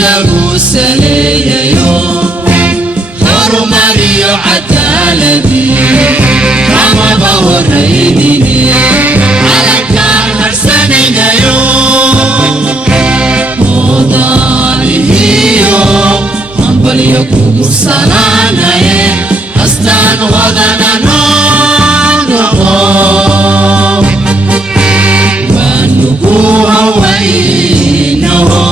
lagu saleeyayo horumariyo cadaaladii ramaba horeynine calankaan harsanaynayo moodanihiyo hambalyo kugu salaanaye astaan wadana noqo waanugu hawaynaho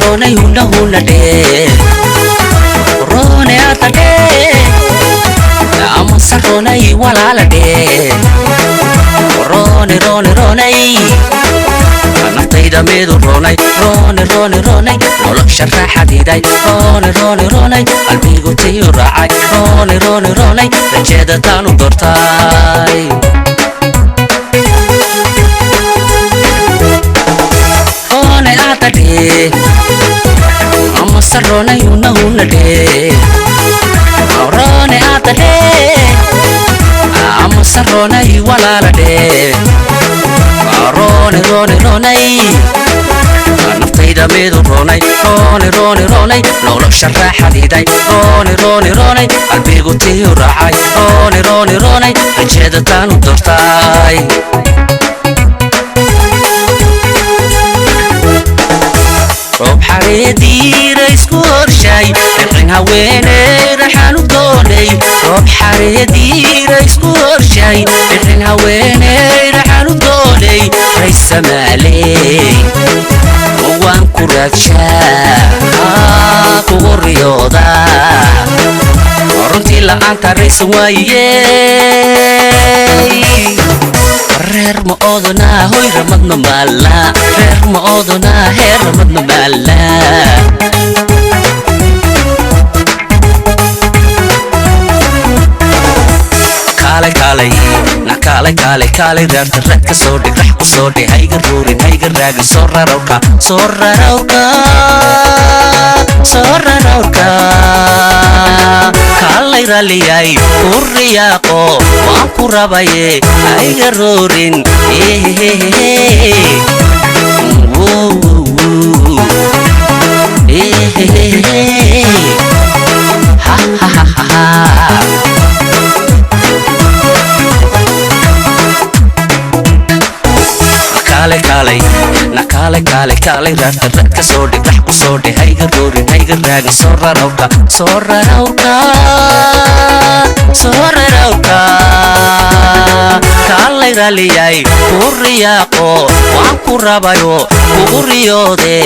Rone huna de Rone atade Amsa rone walala de Rone naftayda meedu ronay Rone nolosha raaxadiiday Rone qalbigu tayu raacay Rone rajada taanu doortay Rone atade Amsa rone huna de Rone atade Amsa rone walala de Rone naftayda meedu ronay Rone nolosha raaxadiiday Rone qalbigu tayu raacay Rone rajada taanu doortay roob xareediira isku horshay dhaqan haweeney raxaanu doonay roob xareediira isku horshay dhaqan haweeney raxaanu doonay raysamaaley waan ku raadshaa kugu riyooda runtii la'aanta raysan waayey reer ma odona hoy ramad mamala reer ma odona heer ramad mamala kaalay reerta red ka soo dhig rax ku soo dhig hayga ruurin hayga raagin soo rarowka kaalay raaliyay u riyaaqo waan ku rabaye hayga ruurin kaalay reerta red ka soo dhig rax ku soo dhig hayga ruurin hayga raagin soo rarowka kaalay raaliyay u riyaaqo waan ku rabayo kugu riyoode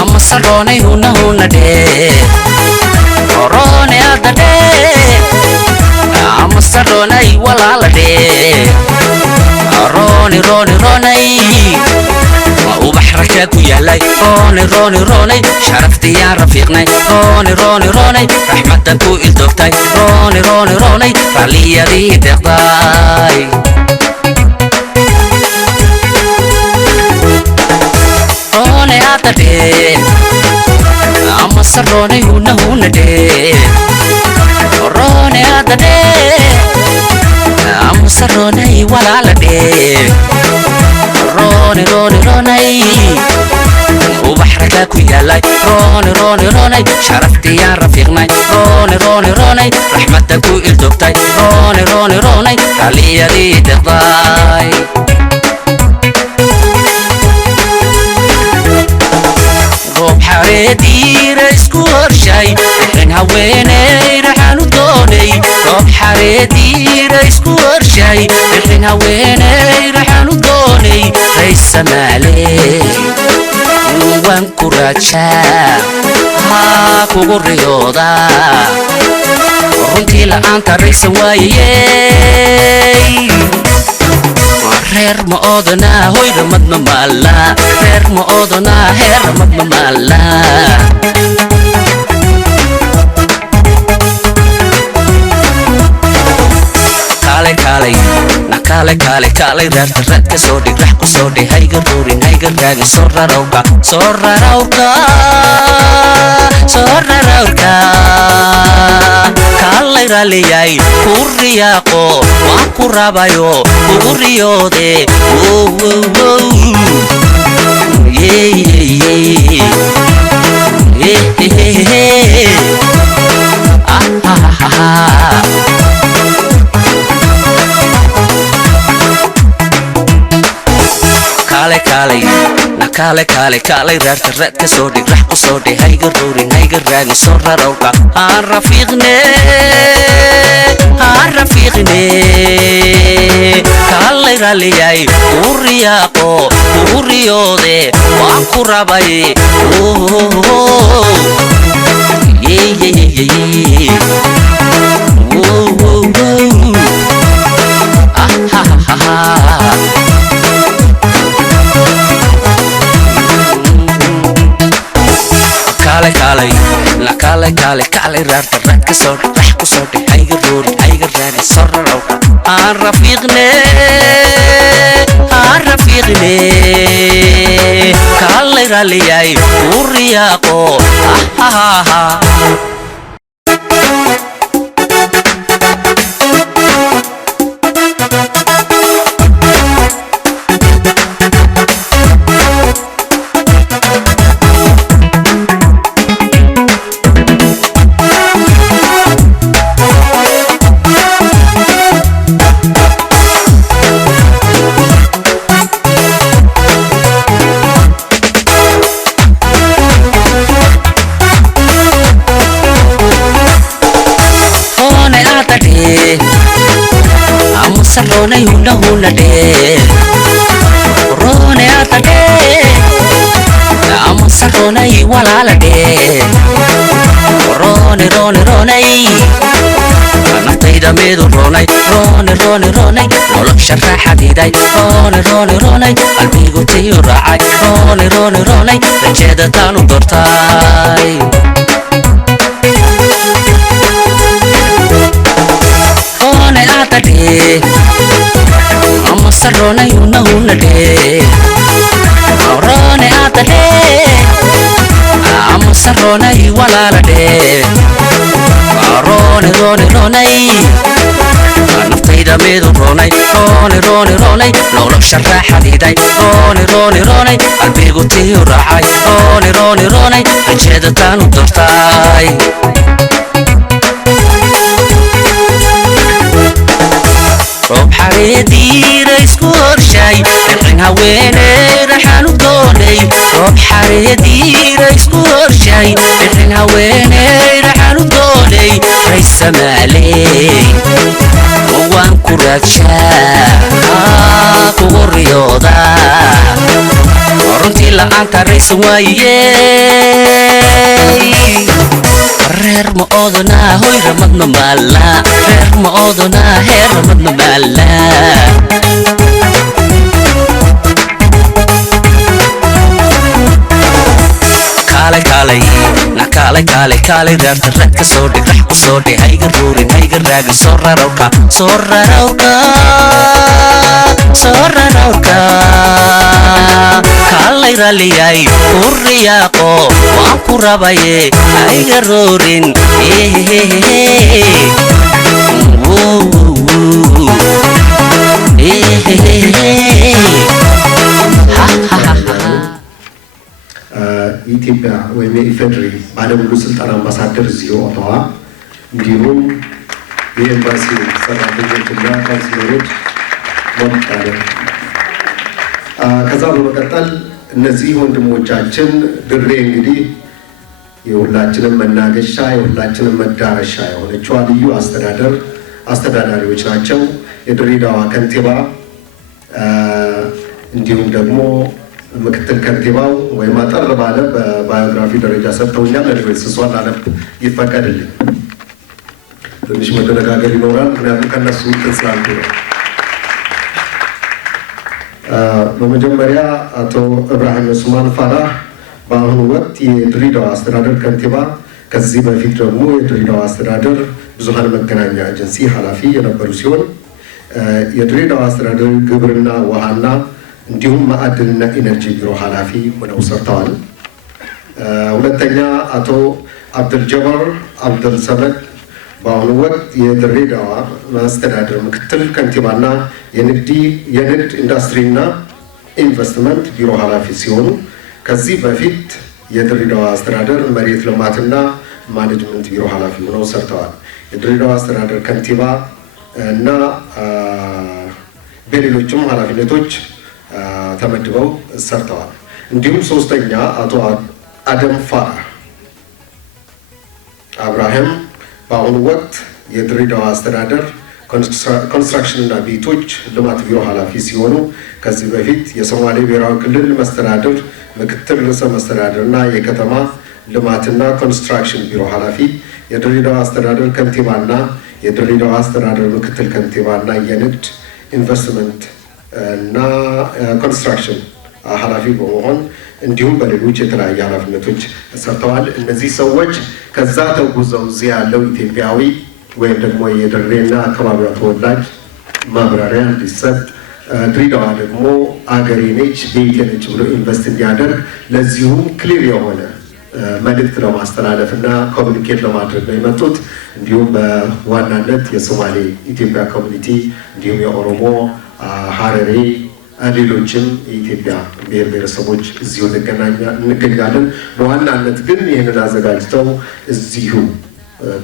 ama saroonay huna de korone ada de ama saroonay walaala de ronay ubax raka ku yaalay ronay sharaftiyaan rafiiqnay ronay raxmadan ku ildoogtay ronay raaliyadii deeqday ama saroonay huna de korone ada de ama saroonay walaala de ronay ubax raka ku yaalay ronay sharaftiyaan rafiiqnay ronay raxmadan ku ildoogtay ronay raaliyadii deeqday xareediira isku horshay in haweeney raxan u doonay roob xareediira isku horshay in haweeney raxan u doonay raysamaale waan ku raajaa haa kugu riyooda runtii la'aanta raysan waayayey reer ma oodana hoy ramad ma maala reer ma oodana heer ramad ma maala kaalay reerta red ka soo dhig rax ku soo dhig hayga ruurin hayga raagin soo rarowka kaalay raaliyay ku riyaaqo waan ku rabayo kugu riyoode kaalay reerta red ka soo dhig rax ku soo dhig hayga ruurin hayga raagin soo rarowka aan rafiiqne kaalay raaliyay u riyaaqo kugu riyoode waan ku rabay kaalay reerta red ka soo dhig rax ku soo dhig hayga ruurin hayga raagin soo rarowka aan rafiiqne kaalay raaliyay u riyaaqo rone huna huna de rone ata de amasa rone walala de rone rone rone naftayda midu rone rone rone rone nolosha raaxadiiday rone rone rone qalbigu tiyu raacay rone rone rone rajada taanu dortay rone ata de amasa rone huna huna de rone ata de amasa rone walala de rone rone rone naftayda midu rone rone rone rone nolosha raaxadiiday rone rone rone qalbigu tiyu raacay rone rone rone rajada taanu dortay roob xareediira isku horshay dhicin haweeney raxaanu doonay roob xareediira isku horshay dhicin haweeney raxaanu doonay raysamaaley waan ku raadshaa kugu riyooda runtii la'aanta raysan waayey reer ma odanaa hoy ramad mamaala reer ma odanaa heer ramad mamaala kaalay kaalay na kaalay kaalay kaalay reerta rag ka soo dhig rax ku soo dhig hayga ruurin hayga raagin soo rarowka soo rarowka soo rarowka kaalay raliyay ku riyaaqo waan ku rabaye hayga ruurin ኢትዮጵያ ወይም የኢፌድሪ ባለሙሉ ስልጣን አምባሳደር እዚሁ ኦታዋ እንዲሁም የኤምባሲ ሰራተኞችና ካውንስለሮች ወጣለ ከዛ በመቀጠል እነዚህ ወንድሞቻችን ድሬ እንግዲህ የሁላችንም መናገሻ የሁላችንም መዳረሻ የሆነችው ልዩ አስተዳዳሪዎች ናቸው። የድሬዳዋ ከንቲባ እንዲሁም ደግሞ ምክትል ከንቲባው ወይም አጠር ባለ በባዮግራፊ ደረጃ ሰጥተውኛል። ለሌሎች ስሷን አነብ ይፈቀድልኝ። ትንሽ መደነጋገር ይኖራል፣ ምክንያቱም ከነሱ ተስላንቱ ነው። በመጀመሪያ አቶ ኢብራሂም ኡስማን ፋራህ በአሁኑ ወቅት የድሬዳዋ አስተዳደር ከንቲባ፣ ከዚህ በፊት ደግሞ የድሬዳዋ አስተዳደር ብዙሃን መገናኛ ኤጀንሲ ኃላፊ የነበሩ ሲሆን የድሬዳዋ አስተዳደር ግብርና ውሃና እንዲሁም ማዕድንና ኢነርጂ ቢሮ ኃላፊ ሆነው ሰርተዋል። ሁለተኛ አቶ አብዱልጀበር አብዱል ሰመድ በአሁኑ ወቅት የድሬዳዋ አስተዳደር ምክትል ከንቲባና የንግድ ኢንዱስትሪና ኢንቨስትመንት ቢሮ ኃላፊ ሲሆኑ ከዚህ በፊት የድሬዳዋ አስተዳደር መሬት ልማትና ማኔጅመንት ቢሮ ኃላፊ ሆነው ሰርተዋል። የድሬዳዋ አስተዳደር ከንቲባ እና በሌሎችም ኃላፊነቶች ተመድበው ሰርተዋል። እንዲሁም ሶስተኛ አቶ አደም ፋራህ አብራሂም በአሁኑ ወቅት የድሬዳዋ አስተዳደር ኮንስትራክሽን እና ቤቶች ልማት ቢሮ ኃላፊ ሲሆኑ ከዚህ በፊት የሶማሌ ብሔራዊ ክልል መስተዳድር ምክትል ርዕሰ መስተዳድር እና የከተማ ልማትና ኮንስትራክሽን ቢሮ ኃላፊ፣ የድሬዳዋ አስተዳደር ከንቲባና የድሬዳዋ አስተዳደር ምክትል ከንቲባና የንግድ ኢንቨስትመንት እና ኮንስትራክሽን ኃላፊ በመሆን እንዲሁም በሌሎች የተለያዩ ኃላፊነቶች ሰርተዋል። እነዚህ ሰዎች ከዛ ተጉዘው እዚህ ያለው ኢትዮጵያዊ ወይም ደግሞ የድሬና አካባቢዋ ተወላጅ ማብራሪያ እንዲሰጥ፣ ድሬዳዋ ደግሞ አገሬ ነች ቤቴ ነች ብሎ ኢንቨስት እንዲያደርግ ለዚሁም ክሊር የሆነ መልእክት ለማስተላለፍ እና ኮሚኒኬት ለማድረግ ነው የመጡት። እንዲሁም በዋናነት የሶማሌ ኢትዮጵያ ኮሚኒቲ እንዲሁም የኦሮሞ ሀረሬ ሌሎችም የኢትዮጵያ ብሔር ብሔረሰቦች እዚሁ እንገኛለን። በዋናነት ግን ይህንን አዘጋጅተው እዚሁ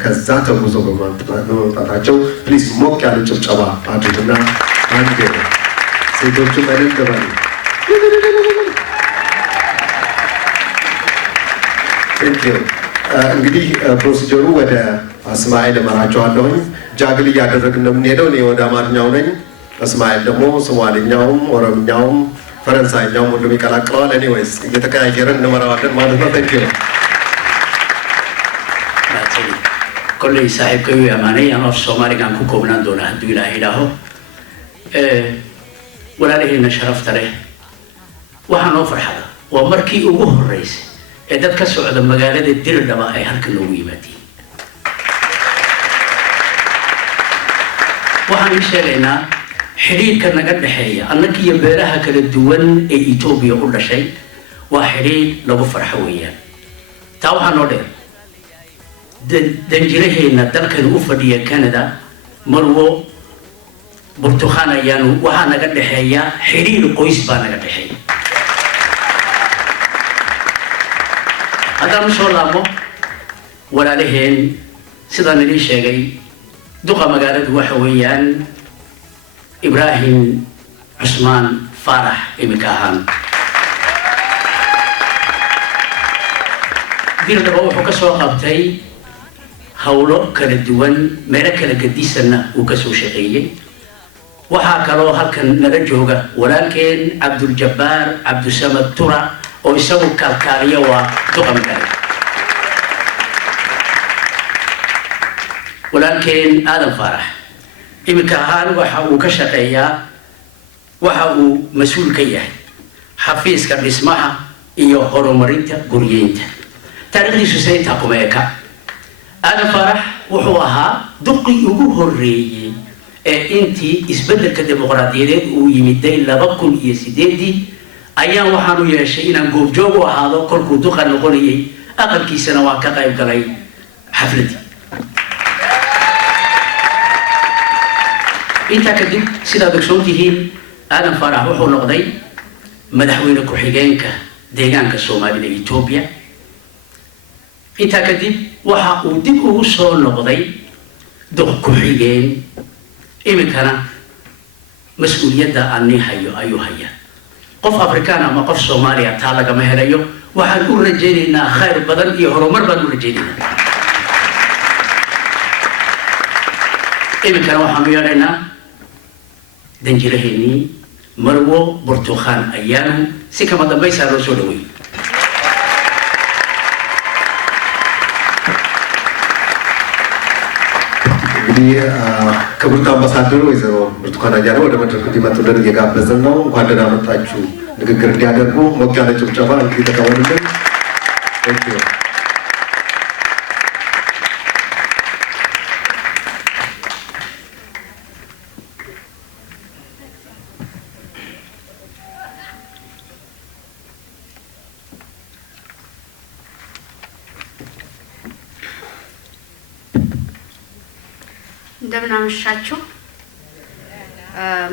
ከዛ ተጉዞ በመምጣታቸው ፕሊዝ ሞቅ ያለ ጭብጨባ አድርጉና አንድ ሴቶቹ መልክ በሉ። እንግዲህ ፕሮሲጀሩ ወደ እስማኤል እመራቸዋለሁኝ። ጃግል እያደረግን ነው የምንሄደው። እኔ ወደ አማርኛው ነኝ፣ እስማኤል ደግሞ ሶማሊኛውም ኦሮምኛውም ፈረንሳይኛውም ሁሉም ይቀላቅለዋል። ኤኒዌይስ እየተቀያየርን እንመራዋለን ማለት ነው። ታንክ ዩ كل صاحب كوي أماني أنا في الصومالي كان كوكو من دونا دولا إلهه ولا له إن شرفت له وحنا فرحة ومركي أبوه الرئيس إذا كسر على مجالات الدير دبا أي هرك النووي ماتي وحنا يشارينا حرير كنا قد حية أنك يبرها كالدول إثيوبيا كل شيء وحرير لو فرحويا توها نودر danjiraheena dalkan u fadhiya Canada marwo Burtuqaana yaanu waxa naga dhaxeeya xiriir qoys baa naga dhaxeeya hadaan soo laabo walaalaheen sidaan idin sheegay duqa magaalada waxa weeyaan Ibrahim Usman Farah imikahan diirada wuxuu ka soo qabtay hawlo kala duwan meelo kala gadisanna uu ka soo shaqeeyay waxa kaloo halkan naga jooga walaalkeen Abdul Jabbar Abdul Samad Tura oo isagu kalkaaliya waa duqa magaalada walaalkeen Adam Farah imika ahaan waxa uu ka shaqeeyaa waxa uu mas'uul ka yahay xafiiska dhismaha iyo horumarinta guryeynta taariikhdiisu sayta kumeeka Adam Farah wuxuu ahaa duqi ugu horeeyay ee intii isbeddelka dimuqraadiyadeed uu yimid 2008 ayaan waxaan u yeeshay inaan goobjoog u ahaado kolkuu duqa noqonayay aqalkiisana waa ka qayb galay xafladii inta kadib sidaad ogsoontihiin Adam Farah wuxuu noqday madaxweyne ku-xigeenka deegaanka Soomaalida ee Itoobiya inta kadib waxa uu dib ugu soo noqday duq ku-xigeen imikana mas'uuliyadda aanni hayo ayuu haya qof Afrikaan ama qof Soomaaliya taa lagama helayo waxaan u rajaynaynaa khayr badan iyo horumar baan u rajaynaynaa imikana waxaan u yeedhaynaa danjiraheennii marwo Burtuqaan ayaanu si kama dambaysaa loo soo dhaweeyey ክቡርት አምባሳደሩ ወይዘሮ ብርቱካን አያሌው ወደ መድረኩ እንዲመጡልን እየጋበዝን ነው። እንኳን ደህና መጣችሁ ንግግር እንዲያደርጉ ሞቅ ያለ ጭብጨባ እንግዲህ ተቀበሉልን። እንደምን አመሻችሁ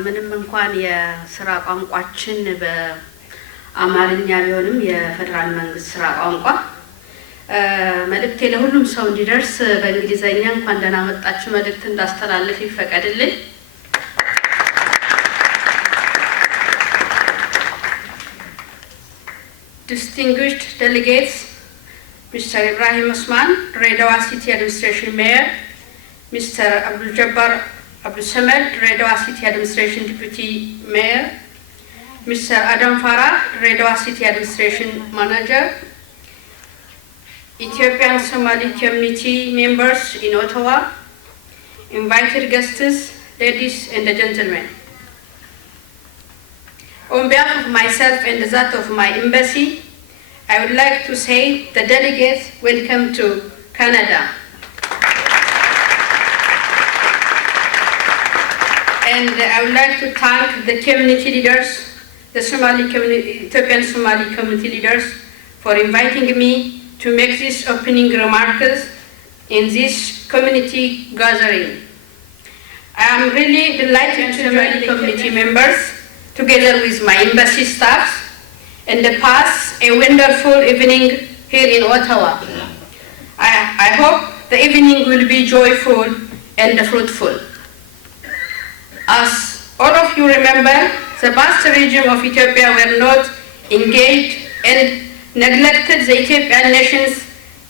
ምንም እንኳን የሥራ ቋንቋችን በአማርኛ ቢሆንም የፌደራል መንግስት ሥራ ቋንቋ መልእክቴ ለሁሉም ሰው እንዲደርስ በእንግሊዘኛ እንኳን ደህና መጣችሁ መልእክት እንዳስተላልፍ ይፈቀድልኝ Distinguished delegates Mr. Ibrahim Usman, Redawa City Administration Mayor Mr. Abdul Jabbar Abdul Samad, Redawa City Administration Deputy Mayor, Mr. Adam Farah, Redawa City Administration Manager, Ethiopian Somali Community members in Ottawa, invited guests, ladies and gentlemen. On behalf of myself and that of my embassy, I would like to say the delegates welcome to Canada. And I would like to thank the community leaders, the Ethiopian Somali community leaders, for inviting me to make these opening remarks in this community gathering. I am really delighted to join the community members, together with my embassy staff, and pass a wonderful evening here in Ottawa. I hope the evening will be joyful and fruitful. As all of you remember, the past regime of Ethiopia were not engaged and neglected the Ethiopian nations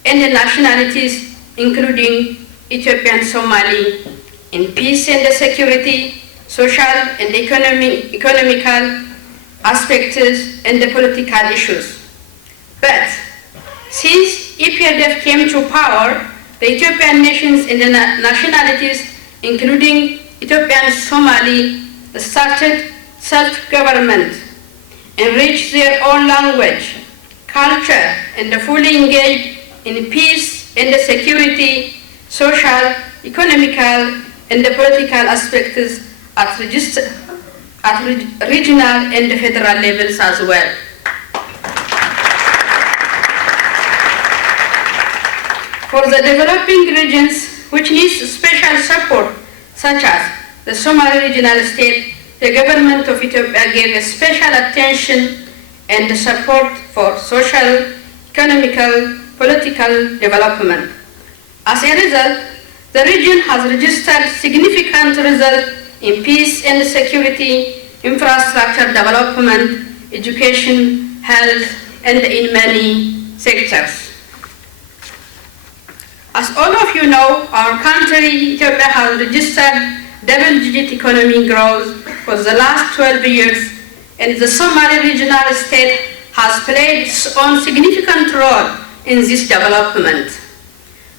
and the nationalities, including Ethiopian Somali, in peace and security social and economical aspects, and the political issues. But since EPRDF came to power, the Ethiopian nations and the nationalities, including Ethiopian Somali, started self-government, enriched their own language, culture, and fully engaged in peace and security, social, economical, and political aspects at regional and federal levels as well. For the developing regions which needs special support, such as the Somali regional state, the government of Ethiopia gave a special attention and support for social, economical, political development. As a result, the region has registered significant results in peace and security, infrastructure development, education, health, and in many sectors. As all of you know, our country, Ethiopia, has registered double-digit economic growth for the last 12 years, and the Somali regional state has played its own significant role in this development.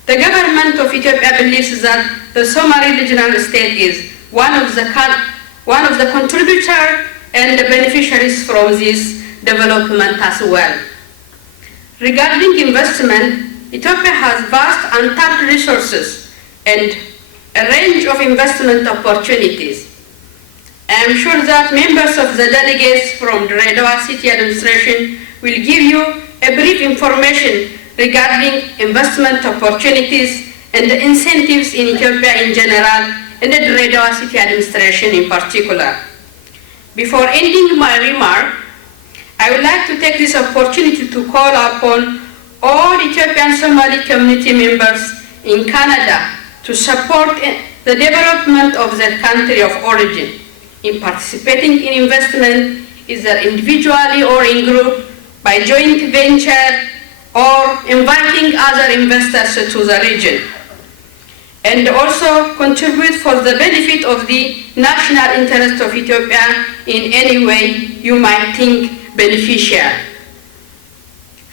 The government of Ethiopia believes that the Somali regional state is one of the contributors and the beneficiaries from this development as well. Regarding investment, Ethiopia has vast untapped resources and a range of investment opportunities. I am sure that members of the delegates from the Redwa City Administration will give you a brief information regarding investment opportunities and the incentives in Ethiopia in general and the Redwa City Administration in particular. Before ending my remark, I would like to take this opportunity to call upon all Ethiopian Somali community members in Canada to support the development of their country of origin in participating in investment, either individually or in group, by joint venture or inviting other investors to the region, and also contribute for the benefit of the national interest of Ethiopia in any way you might think beneficial.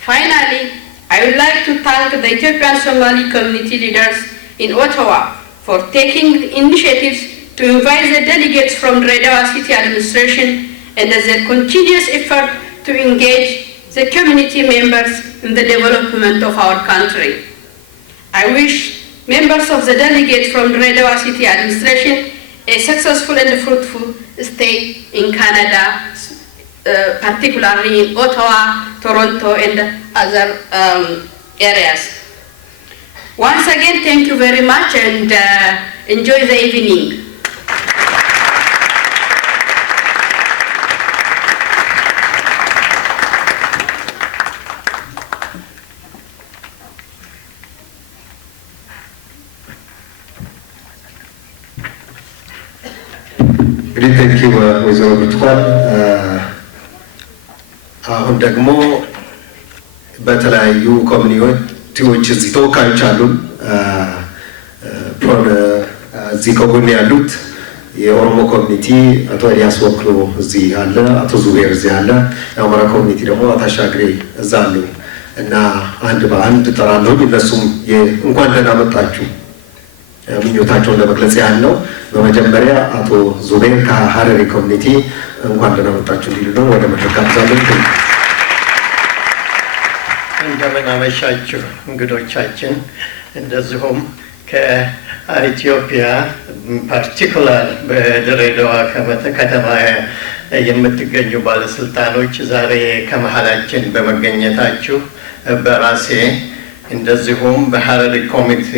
Finally, I would like to thank the Ethiopian Somali community leaders in Ottawa for taking initiatives to invite the delegates from Redwa City Administration and their continuous effort to engage the community members in the development of our country. I wish members of the delegates from Redwa City Administration a successful and fruitful stay in Canada, particularly in Ottawa, Toronto, and other areas. Once again, thank you very much and enjoy the evening. እንግዲህ ቴንኪው ወይዘሮ ብርቱካን። አሁን ደግሞ በተለያዩ ኮሚኒቲዎች እዚህ ተወካዮች አሉን። እዚህ ከጎን ያሉት የኦሮሞ ኮሚኒቲ አቶ ኤልያስ ወክሎ እዚህ አለ፣ አቶ ዙቤር እዚህ አለ። የአማራ ኮሚኒቲ ደግሞ አታሻግሬ እዛ አሉ እና አንድ በአንድ ጠራለሁ። እነሱም እንኳን ደህና መጣችሁ ምኞታቸውን ለመግለጽ ያህል ነው። በመጀመሪያ አቶ ዙቤር ከሀረሪ ኮሚኒቲ እንኳን ደህና መጣችሁ እንዲሉ ነው ወደ መድረክ ጋብዛለሁ። እንደምን አመሻችሁ እንግዶቻችን። እንደዚሁም ከኢትዮጵያ ፓርቲኩላር በድሬዳዋ ከተማ የምትገኙ ባለስልጣኖች ዛሬ ከመሀላችን በመገኘታችሁ በራሴ እንደዚሁም በሀረሪ ኮሚኒቲ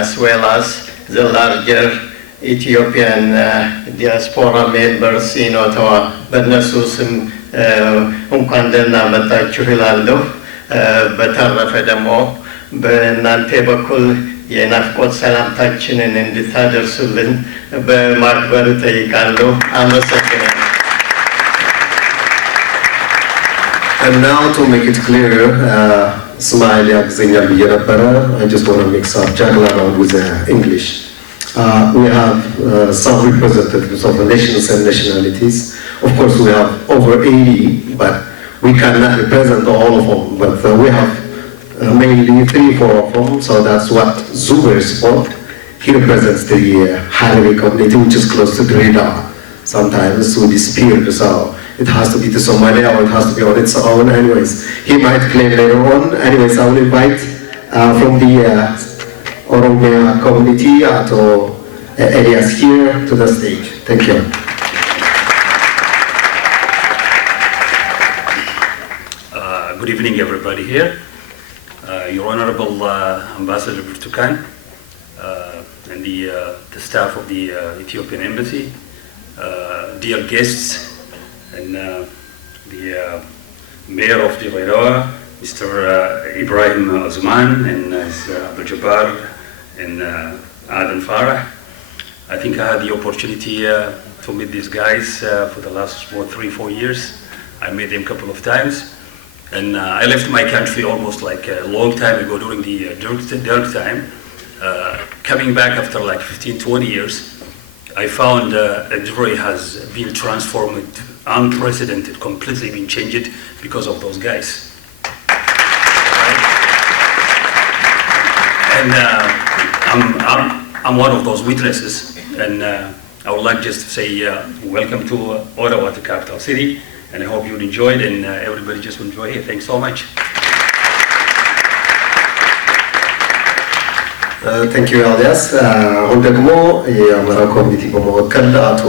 as well as the larger Ethiopian diaspora members in Ottawa በእነሱ ስም እንኳን ደህና መጣችሁ እላለሁ። በተረፈ ደግሞ በእናንተ በኩል የናፍቆት ሰላምታችንን እንድታደርሱልን በማክበር እጠይቃለሁ። አመሰግናለሁ። And now to make it clear, Smile ያግዘኛል ብዬ ነበረ. I just want to mix up, juggle around with English. We have some representatives of the nations and nationalities. Of course, we have over 80, but we cannot represent all of them. But we have mainly 3-4 of them, so that's what Zubair spoke. He represents the Harari community, which is close to Dredar. Sometimes we dispute, so it has to be to Somalia or it has to be on its own. Anyways, he might claim later on. Anyways, I will invite from the Oromia community to Elias here to the stage. Thank you. Good evening, everybody here. Your Honorable Ambassador Burtukan and the staff of the Ethiopian Embassy, dear guests, and the Mayor of Dredar, Mr. Ibrahim Osman, and Abdul Jabbar, and Adan Farah. I think I had the opportunity to meet these guys for the last 3-4 years. I met them a couple of times. And I left my country almost like a long time ago during the dark time. Coming back after like 15-20 years, I found Dredar has been transformed, unprecedented, completely been changed because of those guys. Right? And I'm one of those witnesses, and I would like just to say welcome to Ottawa, the capital city. And I hope you enjoyed, and everybody just enjoy it. Thanks so much. Thank you, Elias. አሁን ደግሞ የአማራ ኮሚኒቲ በመወከል አቶ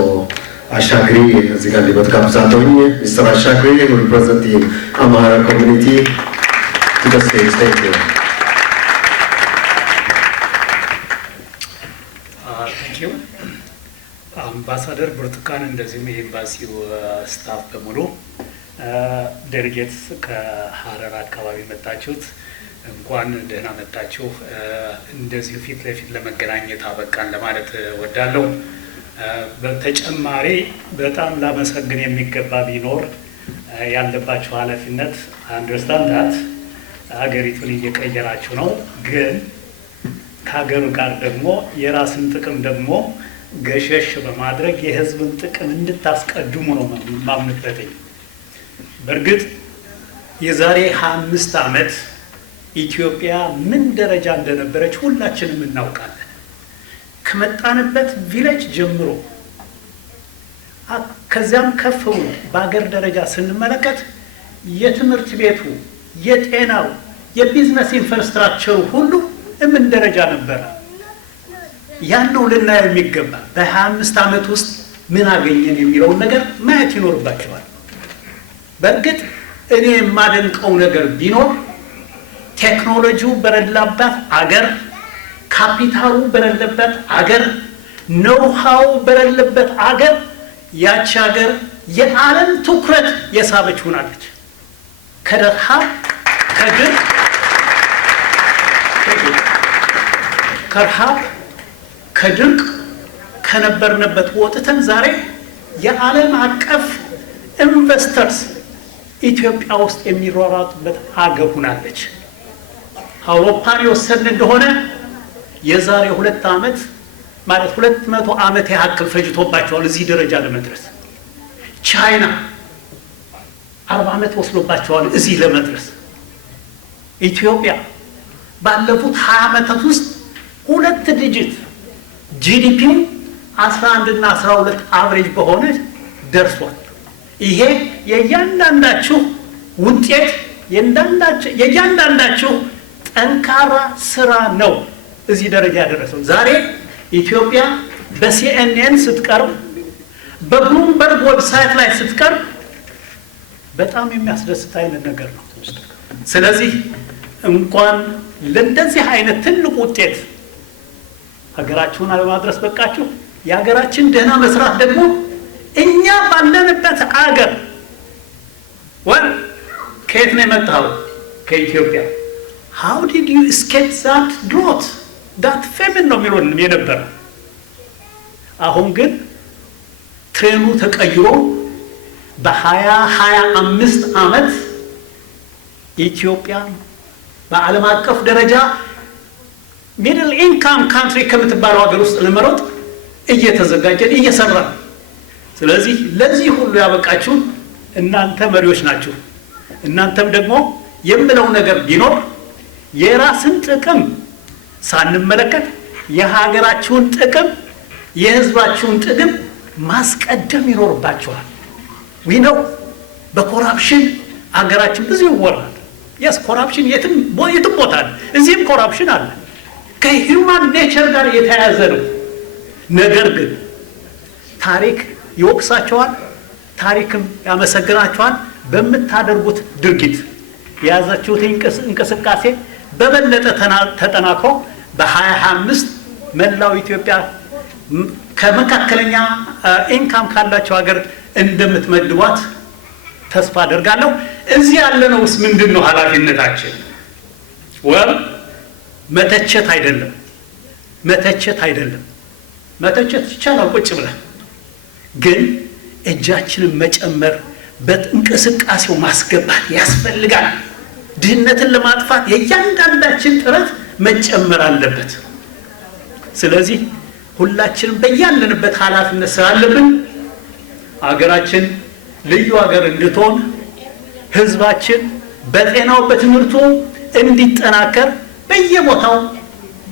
አሻግሪ እዚህ ጋር ሊመጡ ጋብዛለሁኝ። ሚስተር አሻግሪ represent the Amhara community to the stage. Thank you. Thank you. አምባሳደር ብርቱካን እንደዚሁም የኤምባሲው ስታፍ በሙሉ ዴሌጌትስ ከሀረር አካባቢ መጣችሁት እንኳን ደህና መጣችሁ። እንደዚሁ ፊት ለፊት ለመገናኘት አበቃን ለማለት ወዳለሁ። በተጨማሪ በጣም ላመሰግን የሚገባ ቢኖር ያለባችሁ ኃላፊነት አንደርስታንድ ዳት ሀገሪቱን እየቀየራችሁ ነው፣ ግን ከሀገሩ ጋር ደግሞ የራስን ጥቅም ደግሞ ገሸሽ በማድረግ የህዝብን ጥቅም እንድታስቀድሙ ነው ማምንበት። በእርግጥ የዛሬ 25 ዓመት ኢትዮጵያ ምን ደረጃ እንደነበረች ሁላችንም እናውቃለን። ከመጣንበት ቪሌጅ ጀምሮ ከዚያም ከፍ ብሎ በአገር ደረጃ ስንመለከት የትምህርት ቤቱ፣ የጤናው፣ የቢዝነስ ኢንፍራስትራክቸሩ ሁሉ ምን ደረጃ ነበረ? ያን ነው ልናየው የሚገባ። በ25 ዓመት ውስጥ ምን አገኘን የሚለውን ነገር ማየት ይኖርባቸዋል። በእርግጥ እኔ የማደንቀው ነገር ቢኖር ቴክኖሎጂው በረላባት አገር፣ ካፒታሉ በረለበት አገር፣ ኖውሃው በረለበት አገር ያቺ አገር የዓለም ትኩረት የሳበች ሆናለች። ከረሃብ ከድርቅ ከነበርንበት ወጥተን ዛሬ የዓለም አቀፍ ኢንቨስተርስ ኢትዮጵያ ውስጥ የሚሯሯጡበት አገር ሆናለች። አውሮፓን የወሰድን እንደሆነ የዛሬ 2 ዓመት ማለት 200 ዓመት ያክል ፈጅቶባቸዋል እዚህ ደረጃ ለመድረስ። ቻይና 40 ዓመት ወስዶባቸዋል እዚህ ለመድረስ። ኢትዮጵያ ባለፉት 20 ዓመታት ውስጥ 2 ዲጂት ጂዲፒው 11 እና 12 አቨሬጅ በሆነ ደርሷል። ይሄ የእያንዳንዳችሁ ውጤት የእያንዳንዳችሁ ጠንካራ ስራ ነው እዚህ ደረጃ ያደረሰው። ዛሬ ኢትዮጵያ በሲኤንኤን ስትቀርብ፣ በብሉምበርግ ዌብሳይት ላይ ስትቀርብ በጣም የሚያስደስት አይነት ነገር ነው። ስለዚህ እንኳን ለእንደዚህ አይነት ትልቅ ውጤት ሀገራችሁን ለማድረስ በቃችሁ። የሀገራችን ደህና መስራት ደግሞ እኛ ባለንበት አገር ከየት ነው የመጣው? ከኢትዮጵያ። how did you escape that drought, that famine ነው የሚሉን የነበረ። አሁን ግን ትሬኑ ተቀይሮ በ2025 ዓመት ኢትዮጵያ በዓለም አቀፍ ደረጃ ሚድል ኢንካም ካንትሪ ከምትባለው ሀገር ውስጥ ለመሮጥ እየተዘጋጀን እየሰራን። ስለዚህ ለዚህ ሁሉ ያበቃችሁን እናንተ መሪዎች ናችሁ። እናንተም ደግሞ የምለው ነገር ቢኖር የራስን ጥቅም ሳንመለከት የሀገራችሁን ጥቅም የህዝባችሁን ጥቅም ማስቀደም ይኖርባችኋል። ነው በኮራፕሽን አገራችን ብዙ ይወራል። ያስ ኮራፕሽን የትም ቦታ አለ፣ እዚህም ኮራፕሽን አለ። ከሂውማን ኔቸር ጋር የተያያዘ ነው። ነገር ግን ታሪክ ይወቅሳቸዋል፣ ታሪክም ያመሰግናቸዋል። በምታደርጉት ድርጊት የያዛችሁት እንቅስቃሴ በበለጠ ተጠናክሮ በ2025 መላው ኢትዮጵያ ከመካከለኛ ኢንካም ካላቸው ሀገር እንደምትመድቧት ተስፋ አደርጋለሁ። እዚህ ያለነውስ ምንድነው ኃላፊነታችን? መተቸት አይደለም። መተቸት ይቻላል ቁጭ ብለን፣ ግን እጃችንን መጨመር በእንቅስቃሴው ማስገባት ያስፈልጋል። ድህነትን ለማጥፋት የእያንዳንዳችን ጥረት መጨመር አለበት። ስለዚህ ሁላችንም በያለንበት ኃላፊነት ስላለብን አገራችን ልዩ ሀገር እንድትሆን ህዝባችን በጤናው በትምህርቱ እንዲጠናከር በየቦታው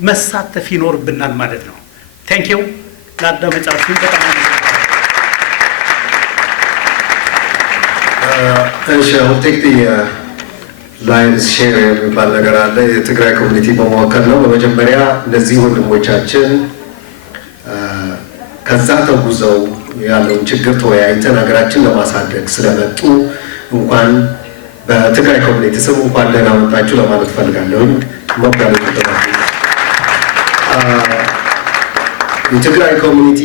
መሳተፍ ይኖርብናል ማለት ነው። ታንክ ዩ ላዳመጣችሁ በጣም እሺ አሁን ቴክ ላይንስ ሼር የሚባል ነገር አለ። የትግራይ ኮሚኒቲ በመወከል ነው። በመጀመሪያ እነዚህ ወንድሞቻችን ከዛ ተጉዘው ያለውን ችግር ተወያይተን ሀገራችን ለማሳደግ ስለመጡ እንኳን በትግራይ ኮሚኒቲ ስም እንኳን ደህና መጣችሁ ለማለት ፈልጋለሁ። መጋለጥ የትግራይ ኮሚኒቲ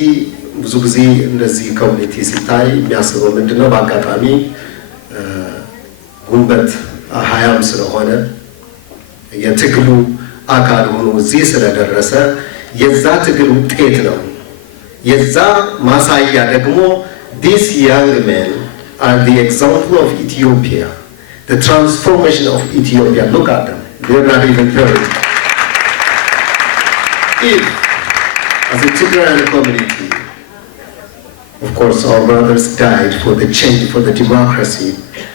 ብዙ ጊዜ እነዚህ ኮሚኒቲ ሲታይ የሚያስበው ምንድነው? በአጋጣሚ ጉንበት ሀያም ስለሆነ የትግሉ አካል ሆኖ እዚህ ስለደረሰ የዛ ትግል ውጤት ነው። የዛ ማሳያ ደግሞ these young men are the example of Ethiopia, the transformation of Ethiopia. Look at them, they're not even 30. If as a Tigrayan community, of course our brothers died for the change, for the democracy,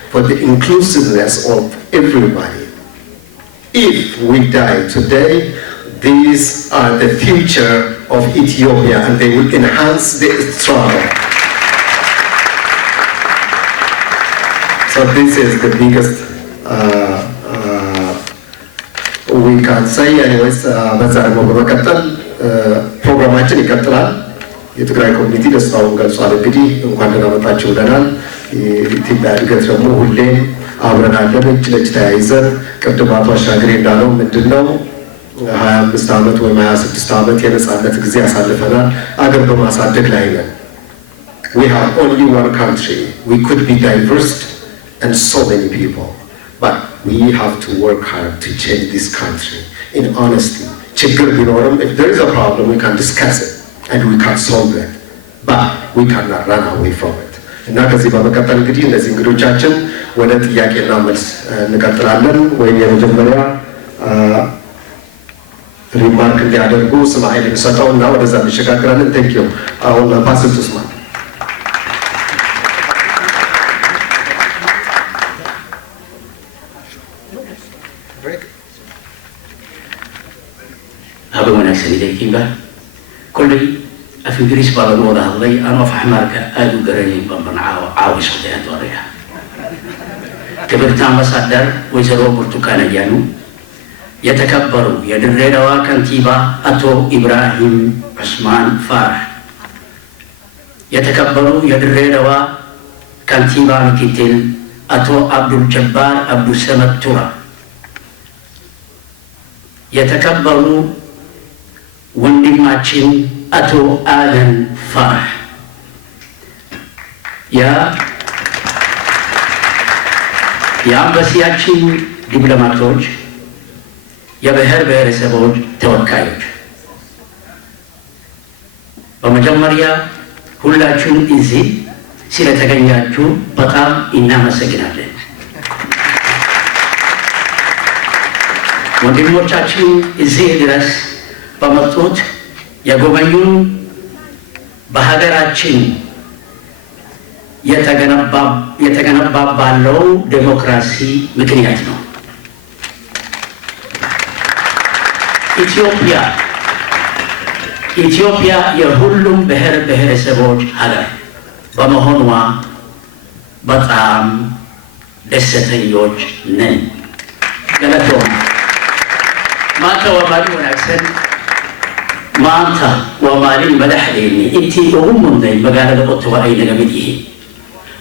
for the inclusiveness of everybody. If we die today, these are the future of Ethiopia and they will enhance the struggle. So this is the biggest we can say. Anyways, በዛሬ በመቀጠል ፕሮግራማችን ይቀጥላል። የትግራይ ኮሚኒቲ ደስታውን ገልጿል። እንግዲህ እንኳን ደህና መጣችሁ ብለናል። የኢትዮጵያ እድገት ደግሞ ሁሌም አብረን አለን፣ እጅ ለእጅ ተያይዘን። ቅድም አቶ አሻግሬ እንዳለው ምንድነው 25 ዓመት ወይም 26 ዓመት የነጻነት ጊዜ ያሳልፈናል። አገር በማሳደግ ላይ ነን። We have only one country. We could be diverse and so many people, but we have to work hard to change this country in honesty. ችግር ቢኖርም if there is a problem we can discuss it and we can solve it, but we cannot run away from it. እና ከዚህ በመቀጠል እንግዲህ እነዚህ እንግዶቻችን ወደ ጥያቄና መልስ እንቀጥላለን። ወይም የመጀመሪያ ሪማርክ እንዲያደርጉ ስማኤል እንሰጠው እና ወደዛ እንሸጋግራለን። ቴንክ ዩ። አሁን ፓስል ተስማ هذا هو نفس اللي كيبا كل في إنجليز بالو ولا هذي أنا في حمارك أدو قرني بمن عاوز خدي أدوريها كبرت أمباسادر وزيرو برتقال جانو يتكبروا يدرّوا كنتيبا أتو إبراهيم عثمان فارح يتكبروا يدرّوا كنتيبا مكتل أتو عبد الجبار عبد السمد تورا يتكبروا ወንድማችን አቶ አለን ፋራህ የአምባሲያችን ዲፕሎማቶች፣ የብሔር ብሔረሰቦች ተወካዮች፣ በመጀመሪያ ሁላችሁም እዚህ ስለተገኛችሁ በጣም እናመሰግናለን። ወንድሞቻችን እዚህ ድረስ በመጡት የጎበኙን በሀገራችን የተገነባ ባለው ዴሞክራሲ ምክንያት ነው። ኢትዮጵያ የሁሉም ብሔር ብሔረሰቦች ሀገር በመሆኗ በጣም ደስተኞች ነን። ገለቶን ማታ ወማሊ ወናክሰን ማንታ ወማሊ መዳሕዴኒ እንቲ ኡሙንደይ መጋለደ ኦቶዋ አይ ነገምድይሂ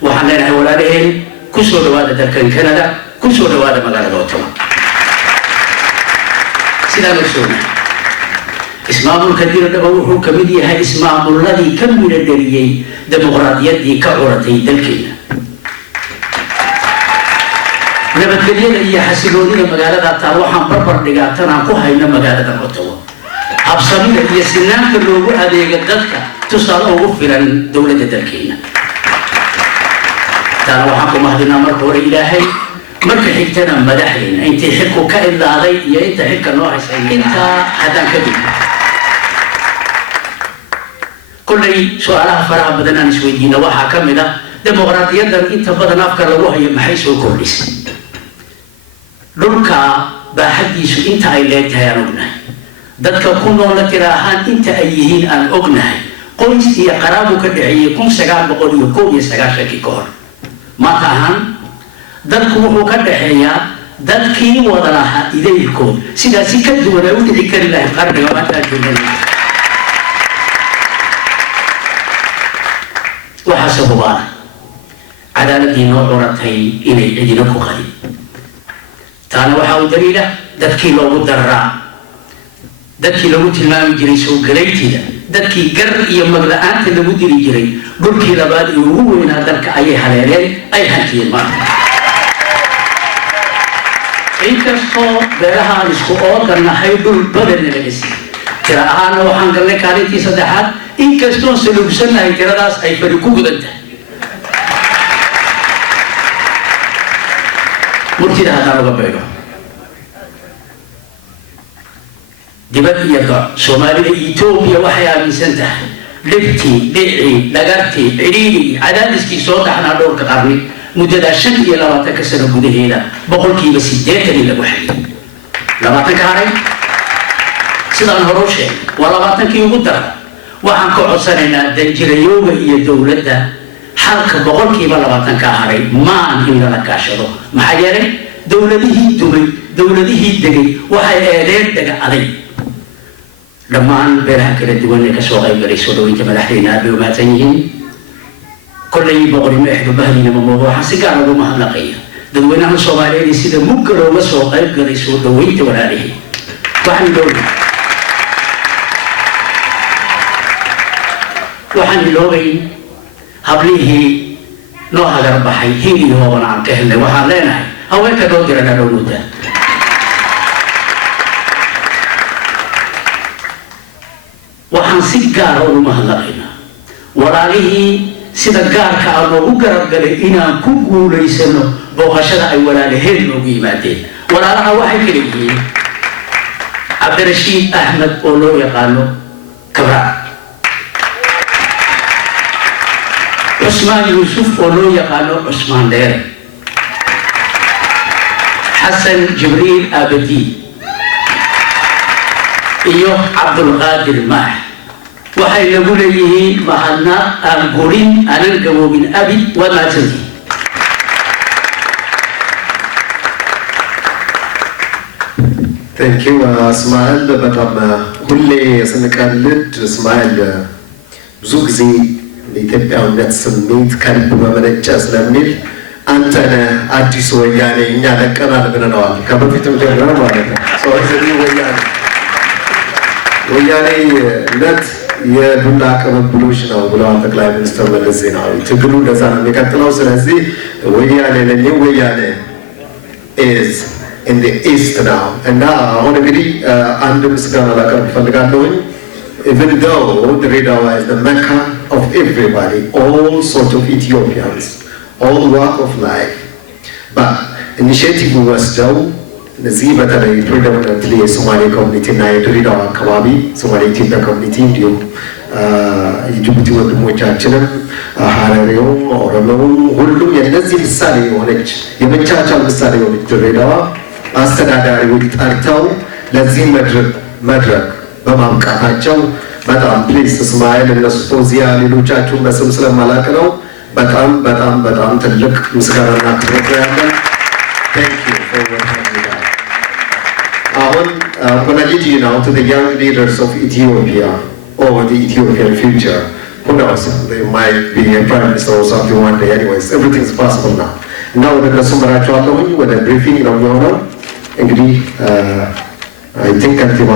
waxaan leenahay walaalaheen ku soo dhawaada dalkan Canada ku soo dhawaada magaalada Ottawa sidaan ogsoonay ismaamulka Diiradhaba wuxuu ka mid yahay ismaamuladii ka midadheliyey dimuqraadiyaddii ka curatay dalkeena nabadgelyada iyo xasiloonida magaalada taa waxaan barbar dhigaa tanaan ku hayno magaalada Ottawa habsamida iyo sinaanta loogu adeega dadka tusaale ugu filan dowladda dalkeena taana waxaan ku mahadinaa marka hore ilaahay marka xigtana madaxdeena intii xilku ka ilaaday iyo inta xilka noo haysay intaa haddaan ka digno kullay su-aalaha faraha badan aan isweydiina waxaa ka mid ah dimuqraadiyaddan inta badan afka lagu hayo maxay soo kordhisay dhulka baaxaddiisu inta ay leegtahay aan ognahay dadka ku noola tira ahaan inta ay yihiin aan ognahay qoys iyo qaraabu ka dhaceeyey 1991 ka hor maanta ahaan dadku wuxuu ka dhaxeeyaa dadkii wada lahaa idaylkood sidaasi ka duwan ay u dhici kari lahayd qarniga maanta joogana waxaa sababaa cadaaladii noo curatay inay cidina ku qalin taana waxaa u daliila dadkii loogu dararaa dadkii lagu tilmaami jiray soo galaytida dadkii gar iyo magla-aanta lagu diri jiray dhulkii labaad ee ugu weynaa dalka ayay haleeleen ay hantiyeen maanta inkastoo beerahaan isku oodannahay dhul badanna laga siiyey tira ahaana waxaan galnay kaalintii saddexaad inkastoon saluugsannahay tiradaas ay fari ku gudan tahay murtida haddaan uga beydho dibad iyo doc soomaalida Itoobiya waxay aaminsan tahay dhibtii dhicii dhagartii cidhiidhii cadaadiskii soo dhaxnaa dhowrka qarni muddada 25 sano gudaheeda 80% lagu xaliyay 20 ka haray sidaan hore u sheegay waa 20kii ugu daran waxaan ka codsanaynaa danjirayooga iyo dowladda halka 20% ka haray maan in la kaashado maxaa yeelay dowladihii dumay dowladihii degay waxay eedeen daga aday dhammaan beeraha kala duwan ee kasoo qayb galay soo dhaweynta madaxweynaha aad bay u mahadsan yihiin kollay boqornimo exdubahdiina mamoodo waxaan si gaar ugu mahadnaqaya dadweynaha Soomaaliyeed sida mugga looga soo qayb galay soo dhaweynta walaalihii waxaan iloobayn hablihii noo hagar baxay hiilii hooban aan ka helnay waxaan leenahay haweenka noo dirana dhownuuta waxaan si gaar ugu mahadnaqaynaa walaalihii sida gaarka ah loogu garab galay inaan ku guulaysano booqashada ay walaalaheen noogu yimaadeen walaalaha waxay kala yihiin cabdirashiid axmed oo loo yaqaano kabraac cusmaan yuusuf oo loo yaqaano cusmaan dheere xasan jibriil abadi iyo cabdulqaadir maax waxay lagu leeyihiin mahadnaq aan gurin aanan gaboobin abid waa mahadsantihiin Thank you, Ismail. በጣም ሁሌ ስንቀልድ እስማኤል ብዙ ጊዜ በኢትዮጵያዊነት ስሜት ከልብ በመነጨ ስለሚል አንተ ነህ አዲሱ ወያኔ እኛ ለቀናል ብለነዋል። ከበፊትም ጀምረን ማለት ነው። ስለዚህ ወያኔነት የዱላ ቅብብሎች ነው ብለዋል ጠቅላይ ሚኒስትር መለስ ዜናዊ። ትግሉ እንደዛ ነው የሚቀጥለው። ስለዚህ ወያኔ ነኝ ወያኔ is in the east now. And now አሁን እንግዲህ አንድ ምስጋና ላቀርብ እፈልጋለሁኝ። Even though Dirredawa is the mecca of everybody, all sorts of Ethiopians, all walk of life, but initiative ወስደው እነዚህ በተለይ ፕሬዶሚናንትሊ የሶማሌ ኮሚኒቲ እና የድሬዳዋ አካባቢ ሶማሌ ኢትዮጵያ ኮሚኒቲ እንዲሁም የጅቡቲ ወንድሞቻችንም ሀረሪውም ኦሮሞውም ሁሉም የነዚህ ምሳሌ የሆነች የመቻቻል ምሳሌ የሆነች ድሬዳዋ አስተዳዳሪዎች ጠርተው ለዚህ መድረክ በማብቃታቸው በጣም ፕሊስ እስማኤል እነሱ ፎዚያ ሌሎቻችሁን በስም ስለማላቅ ነው በጣም በጣም በጣም ትልቅ ምስጋናና ክብር ያለን Thank you for what you done. I'm going to lead you now to the young leaders of Ethiopia or the Ethiopian future. Who knows? They might be a prime minister or something one day. Anyways, everything is possible now. Now we're going to with a briefing of your honor. I think until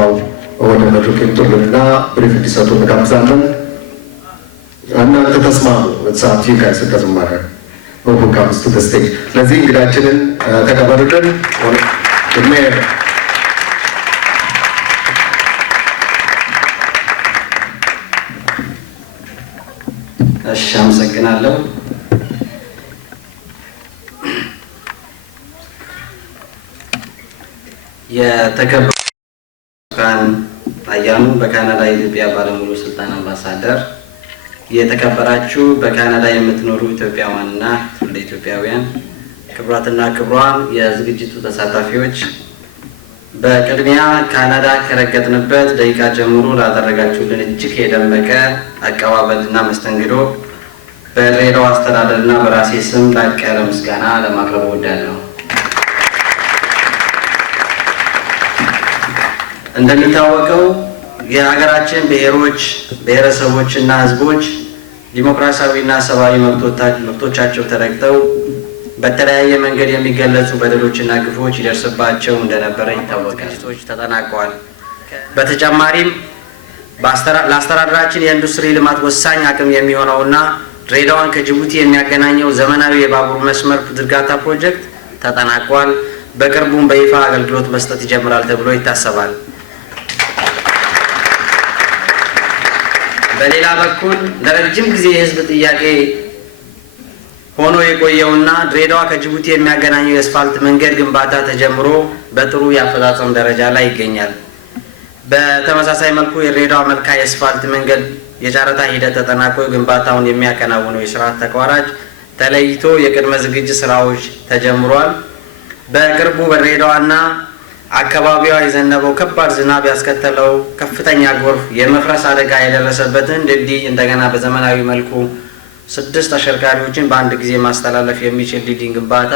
what I'm looking to learn now, briefing is to the Gamzaman. I'm not the Tasman. It's up to you guys. It doesn't matter. Who comes to the stage. Let's see, Gidachinen, Takabarudan, or the mayor. አመሰግናለሁ። የተከበሩ አያኑ በካናዳ የኢትዮጵያ ባለሙሉ ስልጣን አምባሳደር፣ የተከበራችሁ በካናዳ የምትኖሩ ኢትዮጵያውያንና ትውልደ ኢትዮጵያውያን፣ ክቡራትና ክቡራን የዝግጅቱ ተሳታፊዎች፣ በቅድሚያ ካናዳ ከረገጥንበት ደቂቃ ጀምሮ ላደረጋችሁልን እጅግ የደመቀ አቀባበልና መስተንግዶ በድሬዳዋ አስተዳደርና በራሴ ስም ላቅ ያለ ምስጋና ለማቅረብ እወዳለሁ። እንደሚታወቀው የሀገራችን ብሔሮች፣ ብሔረሰቦችና ሕዝቦች ዲሞክራሲያዊና ሰብአዊ መብቶቻቸው ተረግጠው በተለያየ መንገድ የሚገለጹ በደሎችና ግፎች ይደርስባቸው እንደነበረ ይታወቃል። ተጠናቀዋል። በተጨማሪም ለአስተዳደራችን የኢንዱስትሪ ልማት ወሳኝ አቅም የሚሆነውና ድሬዳዋን ከጅቡቲ የሚያገናኘው ዘመናዊ የባቡር መስመር ዝርጋታ ፕሮጀክት ተጠናቋል። በቅርቡም በይፋ አገልግሎት መስጠት ይጀምራል ተብሎ ይታሰባል። በሌላ በኩል ለረጅም ጊዜ የህዝብ ጥያቄ ሆኖ የቆየውና ድሬዳዋ ከጅቡቲ የሚያገናኘው የአስፋልት መንገድ ግንባታ ተጀምሮ በጥሩ የአፈጻጸም ደረጃ ላይ ይገኛል። በተመሳሳይ መልኩ የድሬዳዋ መልካ የአስፋልት መንገድ የጨረታ ሂደት ተጠናቆ ግንባታውን የሚያከናውነው የስራ ተቋራጭ ተለይቶ የቅድመ ዝግጅት ስራዎች ተጀምሯል። በቅርቡ በድሬዳዋና አካባቢዋ የዘነበው ከባድ ዝናብ ያስከተለው ከፍተኛ ጎርፍ የመፍረስ አደጋ የደረሰበትን ድልድይ እንደገና በዘመናዊ መልኩ 6 ተሽከርካሪዎችን በአንድ ጊዜ ማስተላለፍ የሚችል ድልድይ ግንባታ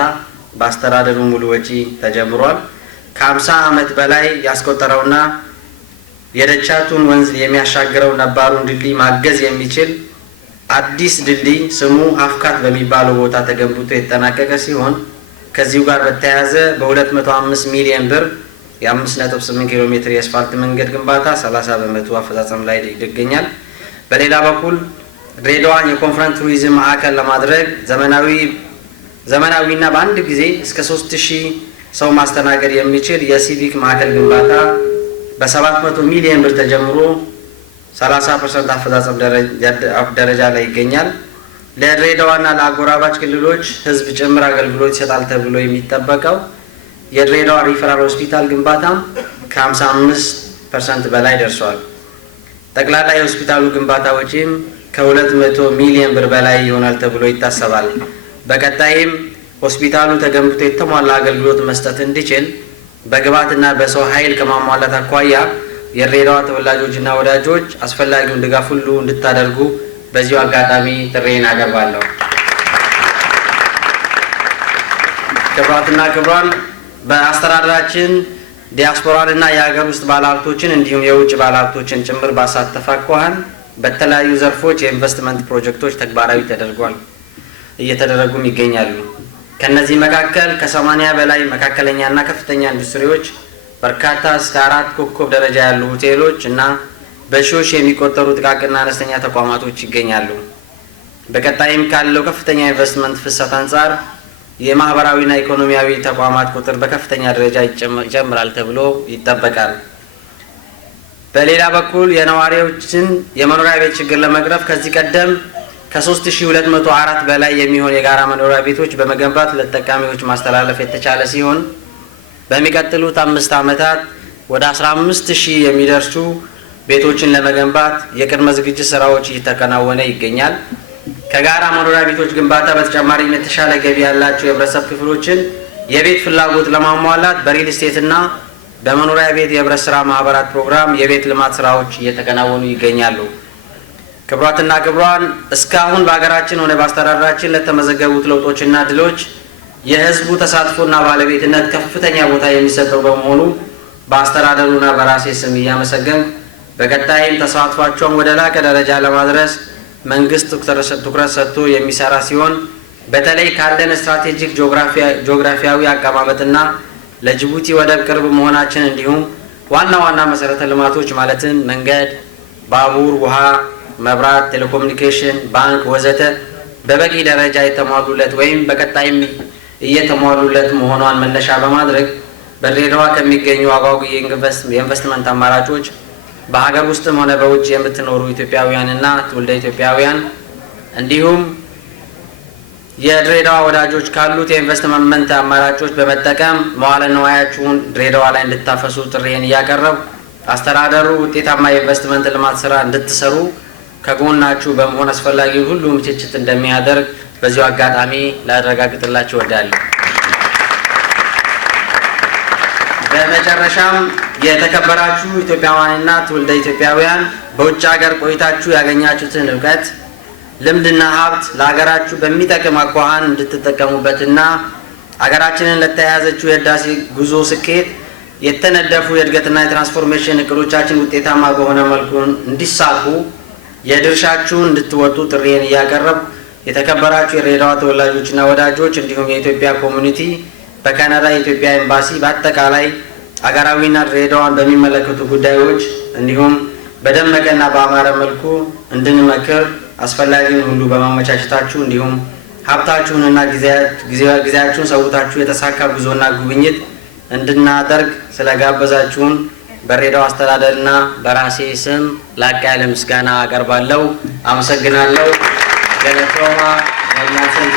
በአስተዳደሩ ሙሉ ወጪ ተጀምሯል። ከ50 ዓመት በላይ ያስቆጠረውና የደቻቱን ወንዝ የሚያሻግረው ነባሩን ድልድይ ማገዝ የሚችል አዲስ ድልድይ ስሙ ሀፍካት በሚባለው ቦታ ተገንብቶ የተጠናቀቀ ሲሆን ከዚሁ ጋር በተያያዘ በ205 ሚሊዮን ብር የ5.8 ኪሎ ሜትር የአስፋልት መንገድ ግንባታ 30 በመቶ አፈጻጸም ላይ ይገኛል። በሌላ በኩል ድሬዳዋን የኮንፈረንስ ቱሪዝም ማዕከል ለማድረግ ዘመናዊና በአንድ ጊዜ እስከ 3000 ሰው ማስተናገድ የሚችል የሲቪክ ማዕከል ግንባታ በ700 ሚሊዮን ብር ተጀምሮ 30% አፈጻጸም ደረጃ ላይ ይገኛል። ለድሬዳዋና ለአጎራባች ክልሎች ህዝብ ጭምር አገልግሎት ይሰጣል ተብሎ የሚጠበቀው የድሬዳዋ ሪፈራል ሆስፒታል ግንባታ ከ55% በላይ ደርሷል። ጠቅላላ የሆስፒታሉ ግንባታ ወጪም ከ200 ሚሊዮን ብር በላይ ይሆናል ተብሎ ይታሰባል። በቀጣይም ሆስፒታሉ ተገንብቶ የተሟላ አገልግሎት መስጠት እንዲችል በግብዓትና በሰው ኃይል ከማሟላት አኳያ የድሬዳዋ ተወላጆችና ወዳጆች አስፈላጊውን ድጋፍ ሁሉ እንድታደርጉ በዚሁ አጋጣሚ ጥሬን አቀርባለሁ። ክቡራትና ክቡራን፣ በአስተዳደራችን ዲያስፖራንና የሀገር ውስጥ ባለሀብቶችን እንዲሁም የውጭ ባለሀብቶችን ጭምር ባሳተፈ አኳኋን በተለያዩ ዘርፎች የኢንቨስትመንት ፕሮጀክቶች ተግባራዊ እየተደረጉም ይገኛሉ። ከነዚህ መካከል ከ80 በላይ መካከለኛና ከፍተኛ ኢንዱስትሪዎች፣ በርካታ እስከ 4 ኮከብ ደረጃ ያሉ ሆቴሎች እና በሺዎች የሚቆጠሩ ጥቃቅንና አነስተኛ ተቋማቶች ይገኛሉ። በቀጣይም ካለው ከፍተኛ ኢንቨስትመንት ፍሰት አንጻር የማህበራዊና ኢኮኖሚያዊ ተቋማት ቁጥር በከፍተኛ ደረጃ ይጨምራል ተብሎ ይጠበቃል። በሌላ በኩል የነዋሪዎችን የመኖሪያ ቤት ችግር ለመቅረፍ ከዚህ ቀደም ከ3204 በላይ የሚሆን የጋራ መኖሪያ ቤቶች በመገንባት ለተጠቃሚዎች ማስተላለፍ የተቻለ ሲሆን በሚቀጥሉት 5 ዓመታት ወደ 15000 የሚደርሱ ቤቶችን ለመገንባት የቅድመ ዝግጅት ስራዎች እየተከናወነ ይገኛል። ከጋራ መኖሪያ ቤቶች ግንባታ በተጨማሪ የተሻለ ገቢ ያላቸው የህብረተሰብ ክፍሎችን የቤት ፍላጎት ለማሟላት በሪል ስቴት እና በመኖሪያ ቤት የህብረት ስራ ማህበራት ፕሮግራም የቤት ልማት ስራዎች እየተከናወኑ ይገኛሉ። ክቡራትና ክቡራን እስካሁን በሀገራችን ሆነ በአስተዳደራችን ለተመዘገቡት ለውጦችና ድሎች የህዝቡ ተሳትፎና ባለቤትነት ከፍተኛ ቦታ የሚሰጠው በመሆኑ በአስተዳደሩና በራሴ ስም እያመሰገንኩ በቀጣይም ተሳትፏቸውን ወደ ላቀ ደረጃ ለማድረስ መንግስት ትኩረት ሰጥቶ የሚሰራ ሲሆን በተለይ ካለን ስትራቴጂክ ጂኦግራፊያዊ አቀማመጥና ለጅቡቲ ወደብ ቅርብ መሆናችን እንዲሁም ዋና መሰረተ ልማቶች ማለትም መንገድ፣ ባቡር፣ ውሃ፣ መብራት፣ ቴሌኮሙኒኬሽን፣ ባንክ ወዘተ በበቂ ደረጃ የተሟሉለት ወይም በቀጣይም እየተሟሉለት መሆኗን መነሻ በማድረግ በድሬዳዋ ከሚገኙ አጓጊ የኢንቨስትመንት አማራጮች በሀገር ውስጥም ሆነ በውጭ የምትኖሩ ኢትዮጵያውያንና ትውልደ ኢትዮጵያውያን እንዲሁም የድሬዳዋ ወዳጆች ካሉት የኢንቨስትመንት አማራጮች በመጠቀም መዋለ ንዋያችሁን ድሬዳዋ ላይ እንድታፈሱ ጥሪዬን እያቀረብ አስተዳደሩ ውጤታማ የኢንቨስትመንት ልማት ስራ እንድትሰሩ ከጎናችሁ በመሆን አስፈላጊውን ሁሉ ምችችት እንደሚያደርግ በዚሁ አጋጣሚ ላረጋግጥላችሁ እወዳለሁ። በመጨረሻም የተከበራችሁ ኢትዮጵያውያንና ትውልደ ኢትዮጵያውያን በውጭ ሀገር ቆይታችሁ ያገኛችሁትን እውቀት ልምድና ሀብት ለሀገራችሁ በሚጠቅም አኳኋን እንድትጠቀሙበትና ሀገራችንን ለተያያዘችው የህዳሴ ጉዞ ስኬት የተነደፉ የእድገትና የትራንስፎርሜሽን እቅዶቻችን ውጤታማ በሆነ መልኩ እንዲሳኩ የድርሻችሁን እንድትወጡ ጥሪዬን እያቀረብ የተከበራችሁ የድሬዳዋ ተወላጆችና ወዳጆች እንዲሁም የኢትዮጵያ ኮሚኒቲ በካናዳ የኢትዮጵያ ኤምባሲ በአጠቃላይ አገራዊና ድሬዳዋን በሚመለከቱ ጉዳዮች እንዲሁም በደመቀና በአማረ መልኩ እንድንመክር አስፈላጊውን ሁሉ በማመቻቸታችሁ እንዲሁም ሀብታችሁንና ጊዜያችሁን ሰውታችሁ የተሳካ ጉዞና ጉብኝት እንድናደርግ ስለጋበዛችሁን በድሬዳዋ አስተዳደርና በራሴ ስም ላቅ ያለ ምስጋና አቀርባለሁ። አመሰግናለሁ። ገለቶማ ወላሰንጂ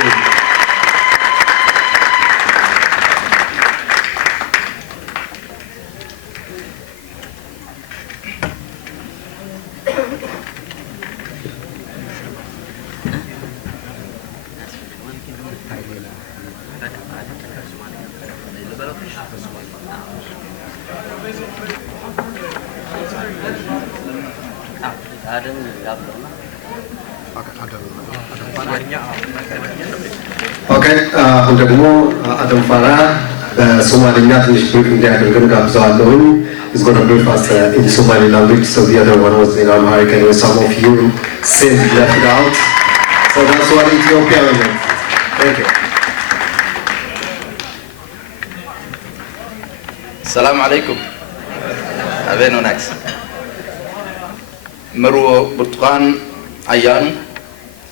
አሁን ደግሞ አደም ፋራ በሶማሊኛ ትንሽ ብሪፍ እንዲያደርገን ጋብዘዋለሁኝ። He's going to brief us in the Somali language, so the other one was in Amharic, and some of you said left out. So that's what Ethiopia meant. Thank you. السلام عليكم. أبين وناكس. مرو برتقان أيان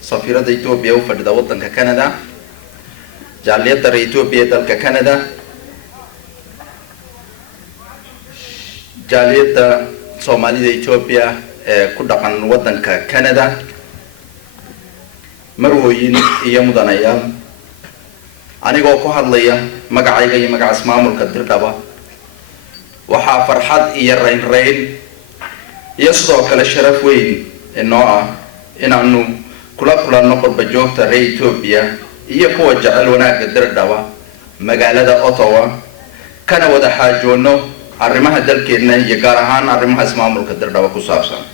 سفيرة إثيوبيا وفرد وطن كندا. جالية در إثيوبيا دل كندا. جالية صومالي إثيوبيا كدقان وطن كندا. مروين يمدن أيام. أنا قوكو هالليا مقعي جاي مقع اسمه مركز دبا. waxaa farxad iyo rayn iyo sidoo kale sharaf weyn inoo inaanu kula kulanno qurba joogta reer Ethiopia iyo kuwa jecel wanaagga Dirdhawa magaalada Ottawa kana wada xaajoono arrimaha dalkeena iyo gaar ahaan arrimaha ismaamulka Dirdhawa ku saabsan.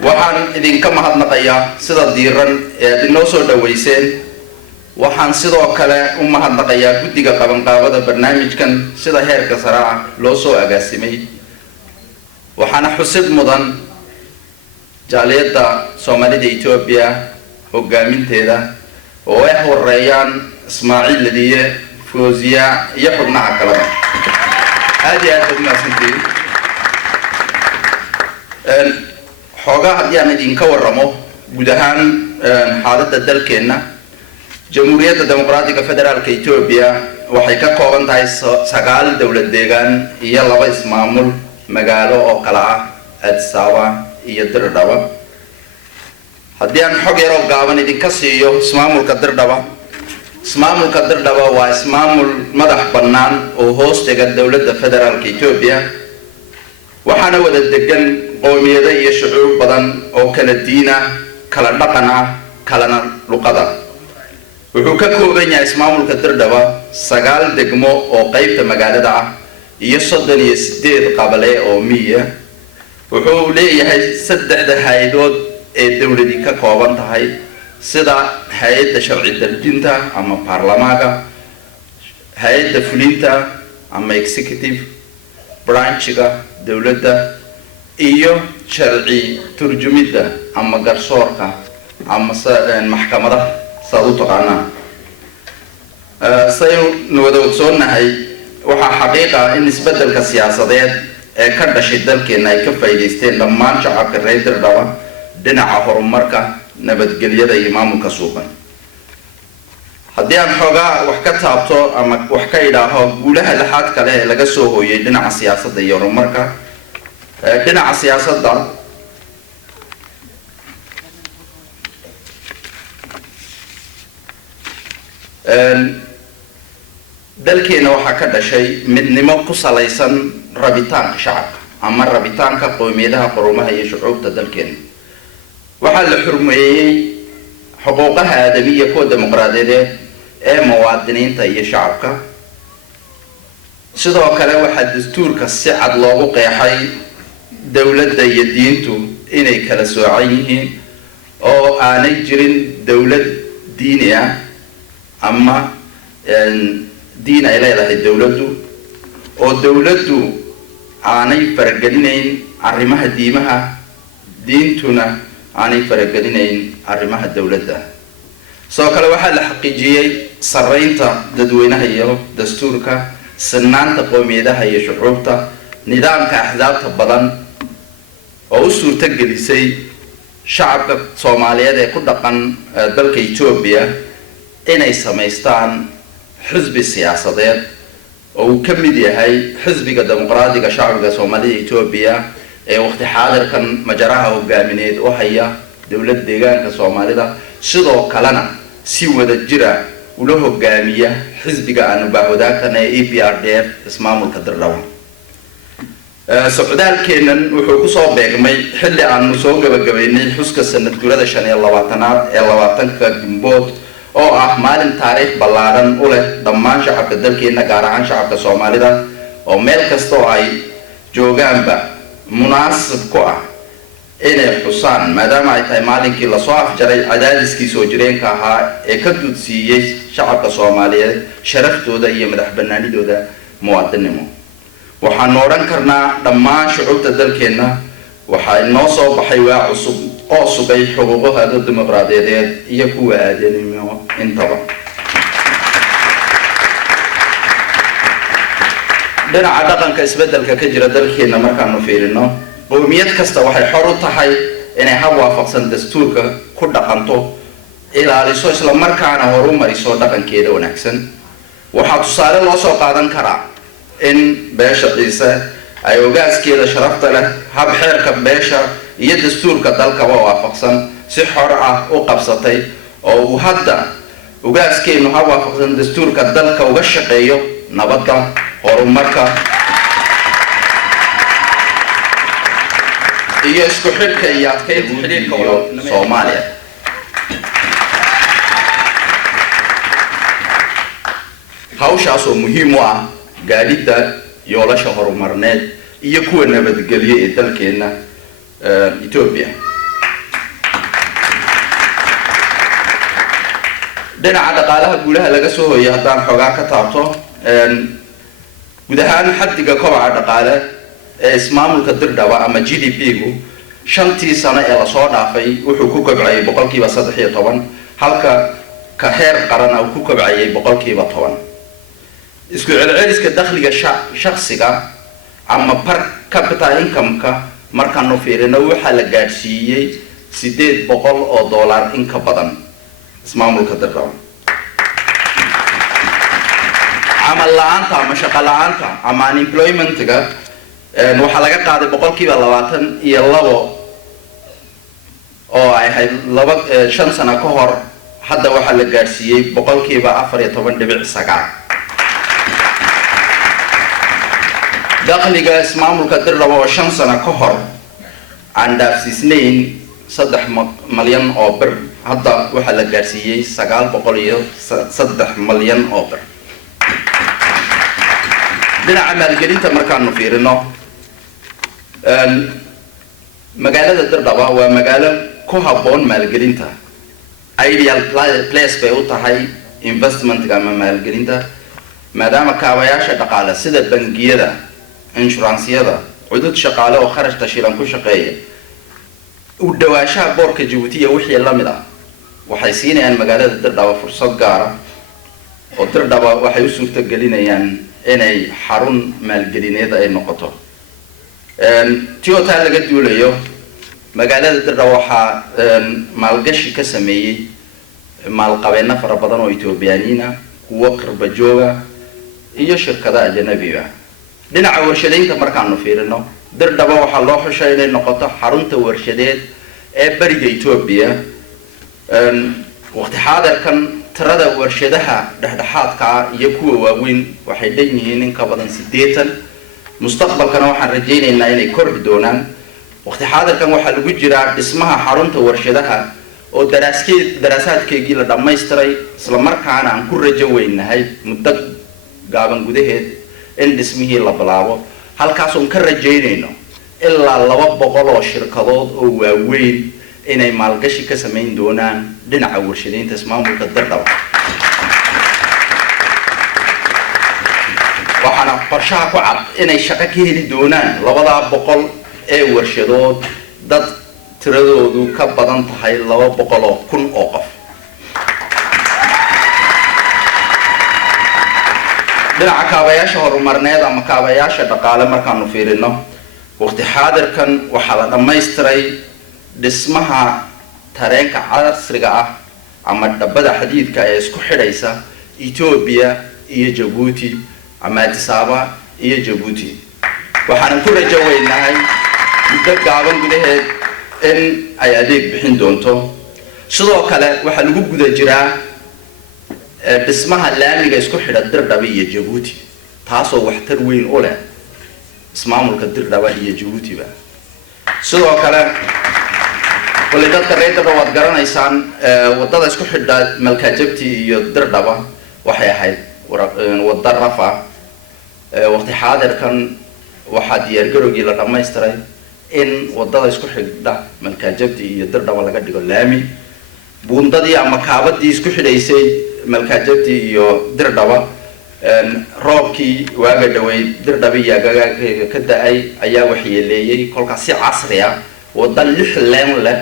waxaan idinka mahadnaqayaa sida diiran ee inoo soo dhaweyseen. waxaan sidoo kale u mahadnaqayaa guddiga qabanqaabada barnaamijkan sida heerka sare ah loo soo agaasimay. waxaana xusid mudan jaaliyadda Soomaalida Ethiopia hogaaminteeda oo ay horeeyaan Ismaaciil Ladiye, Fawziya iyo xubnaha kale. aad iyo aad umahadsantihiin. xoogaa haddii aan idinka warramo guud ahaan xaaladda dalkeenna jamhuuriyadda dimuqraadiga federaalka Ethiopia waxay ka kooban tahay 9 dawlad deegaan iyo 2 ismaamul magaalo oo kala ah Addis Ababa iyo Dirdhawa. haddii aan xog yar oo gaaban idinka siiyo ismaamulka Dirdhawa ismaamulka Dirdhaba waa ismaamul madax bannaan oo hoostaga dowladda federaalka Itoobiya waxaana wada degan qowmiyado iyo shucuub badan oo kala diin ah kala dhaqan ah kalana luqad ah wuxuu ka kooban yahay ismaamulka Dirdhaba 9 degmo oo qaybta magaalada ah iyo 38 qabale oo miya wuxuu leeyahay 3 hay'adood ee dawladii ka kooban tahay sida hay'adda sharci dejinta ama baarlamaanka hay'adda fulinta ama executive branchga dawladda iyo sharci turjumida ama garsoorka ama maxkamadaha saadu taqaana saynu wada ogsoonahay waxa xaqiiqa in isbeddelka siyaasadeed ee ka dhashay dalkeena ay ka faa'iideysteen dhammaan shacabka reer Dirdhaba dhinaca horumarka nabadgelyada iyo maamulka suuqan haddii aan xoogaa wax ka taabto ama wax ka idhaaho guulaha laxaad kale ee laga soo hooyay dhinaca siyaasadda iyo horumarka dhinaca siyaasadda dalkeena waxaa ka dhashay midnimo ku salaysan rabitaanka shacabka ama rabitaanka qowmiyadaha quruumaha iyo shucuubta dalkeena waxaa la xurmeeyey xuquuqaha aadamiga kuwa dimuqraadiyadeed ee muwaadiniinta iyo shacabka sidoo kale waxaa dastuurka si cad loogu qeexay dowladda iyo diintu inay kala soocan yihiin oo aanay jirin dowlad diini ah ama diin ay leedahay dowladdu oo dowladdu aanay faragelinayn arrimaha diimaha diintuna aanay faragelinayn arrimaha dowladda sidoo kale waxaa la xaqiijiyey sarreynta dadweynaha iyo dastuurka sinaanta qowmiyadaha iyo shucuubta nidaamka axsaabta badan oo u suurto gelisay shacabka Soomaaliyeed ee ku dhaqan dalka Itoobiya inay samaystaan xisbi siyaasadeed oo uu ka mid yahay xisbiga dimuqraadiga shacabka Soomaalida Itoobiya ee waqti xaadirkan majaraha hogaamineed oo haya dowladda deegaanka Soomaalida sidoo kalena si wada jira ula hogaamiya xisbiga aanu baahwadaagtana ee EPRDF ismaamulka Dirdhaba socdaalkeenan wuxuu ku soo beegmay xilli aanu soo gabagabaynay xuska sanad guurada 25aad ee 20ka Gimbood oo ah maalin taariikh ballaaran u leh dhammaan shacabka dalkeena gaar ahaan shacabka Soomaalida oo meel kasta oo ay joogaanba munaasib ku ah inay xusaan maadaama ay tahay maalinkii la soo afjaray cadaadiskii soo jireenka ahaa ee ka dudsiiyey shacabka Soomaaliyeed sharaftooda iyo madaxbannaanidooda muwaadinimo waxaan odhan karnaa dhammaan shucuubta dalkeena waxaa inoo soo baxay waa cusub oo sugay xuquuqaha dimuqraadiyadeed iyo kuwa aadanimo intaba dhinaca dhaqanka isbeddelka ka jira dalkeena markaanu fiirino qowmiyad kasta waxay xor u tahay inay hab waafaqsan dastuurka ku dhaqanto ilaaliso isla markaana horumariso dhaqankeeda wanaagsan waxaa tusaale loo soo qaadan karaa in beesha Ciise ay ogaaskeeda sharafta leh hab xeerka beesha iyo dastuurka dalkaba waafaqsan si xor ah u qabsatay oo uu hadda ogaaskeenu hab waafaqsan dastuurka dalka uga shaqeeyo nabadda horumarka iyo isku xidhka iyo adkeynta xiriirka Soomaaliya hawshaas oo muhiim u ah gaadhida yoolasha horumarneed iyo kuwa nabadgelyo ee dalkeena Itoobiya dhinaca dhaqaalaha guulaha laga soo hooyay haddaan xoogaa ka taabto guud ahaan xaddiga kobaca dhaqaale ee ismaamulka Dirdhaba ama GDP-gu 5 sano ee la soo dhaafay wuxuu ku kobcay 13% halka ka heer qaran uu ku kobcay 10%. isku celceliska dakhliga shakhsiga ama per capita income-ka markaanu fiirino waxa la gaarsiiyay $800 in ka badan ismaamulka Dirdhaba amal la'aanta ama shaqo la'aanta ama unemployment-ga waxa laga qaaday 22% oo ay ahayd 5 sano ka hor hadda waxaa la gaadhsiiyey boqolkiiba 14.9. dakhliga ismaamulka Dirdhaba oo 5 sano ka hor aan dhaafsiisnayn 3 malyan oo bir, hadda waxaa la gaadhsiiyey 903 malyan oo bir. dhinaca maalgelinta markaanu fiirino magaalada Dirdhaba waa magaalo ku habboon maalgelinta, ideal place bay u tahay investment ama maalgelinta, maadaama kaabayaasha dhaqaale sida bangiyada, inshuraansiyada, cudud shaqaale oo kharash tashiilan ku shaqeeya, u dhawaashaha boorka Djibouti iyo wixii la mid ah waxay siinayaan magaalada Dirdhaba fursad gaar ah oo Dirdhaba waxay u suurtagelinayaan inay xarun maalgelineed ay noqoto. Tiyota laga duulayo magaalada Dirdhaba waxaa maalgashi ka sameeyay maalqabeeno fara badan oo Ethiopian ah, kuwa qurba jooga iyo shirkadaha ajnabiga ah. dhinaca warshadeynta markaanu fiirino Dirdhaba waxaa loo xushay inay noqoto xarunta warshadeed ee bariga Ethiopia. waqti xaadirkan tirada warshadaha dhexdhexaadka iyo kuwa waaweyn waxay leeyihiin in ka badan 80. mustaqbalkana waxaan rajaynaynaa inay kordhi doonaan. waqti xaadirkan waxaa lagu jiraa dhismaha xarunta warshadaha oo daraasaadkeegii la dhammaystiray, isla markaana aan ku rajo weynahay muddo gaaban gudaheed in dhismihii la bilaabo. halkaasoon ka rajaynayno ilaa 200 oo shirkadood oo waaweyn inay maalgashi ka samayn doonaan dhinaca warshadeynta ismaamulka Dirdhaba. waxaana qorshaha ku cad inay shaqo ka heli doonaan 200 ee warshadood dad tiradoodu ka badan tahay 200,000 oo qof. dhinaca kaabayaasha horumarneed ama kaabayaasha dhaqaale markaanu fiirino waqti xaadirkan waxaa la dhammaystiray dhismaha tareenka casriga ah ama dhabbada xadiidka ee isku xidhaysa Ethiopia iyo Djibouti ama Addis Ababa iyo Djibouti. waxaan ku rajo weynahay muddo gaaban gudaheed in ay adeeg bixin doonto. sidoo kale waxaa lagu guda jiraa dhismaha laamiga isku xidha Dirdhaba iyo Djibouti, taasoo waxtar weyn u leh ismaamulka Dirdhaba iyo Djibouti ba. sidoo kale wali dadka reer Dirdhaba waad garanaysaan wadada isku xidha Malkajabti iyo Dirdhaba waxay ahayd wada rafa. waqti xaadirkan waxaa diyaargarowgii la dhammaystiray in wadada isku xidha Malkajabti iyo Dirdhaba laga dhigo laami. buundadii ama kaabadii isku xidhaysay Malkajabti iyo Dirdhaba roobkii waaga dhaweyd Dirdhaba iyo agagaarkeega ka da'ay ayaa waxyeeleeyay. kolkaas si casri ah wada 6 leen leh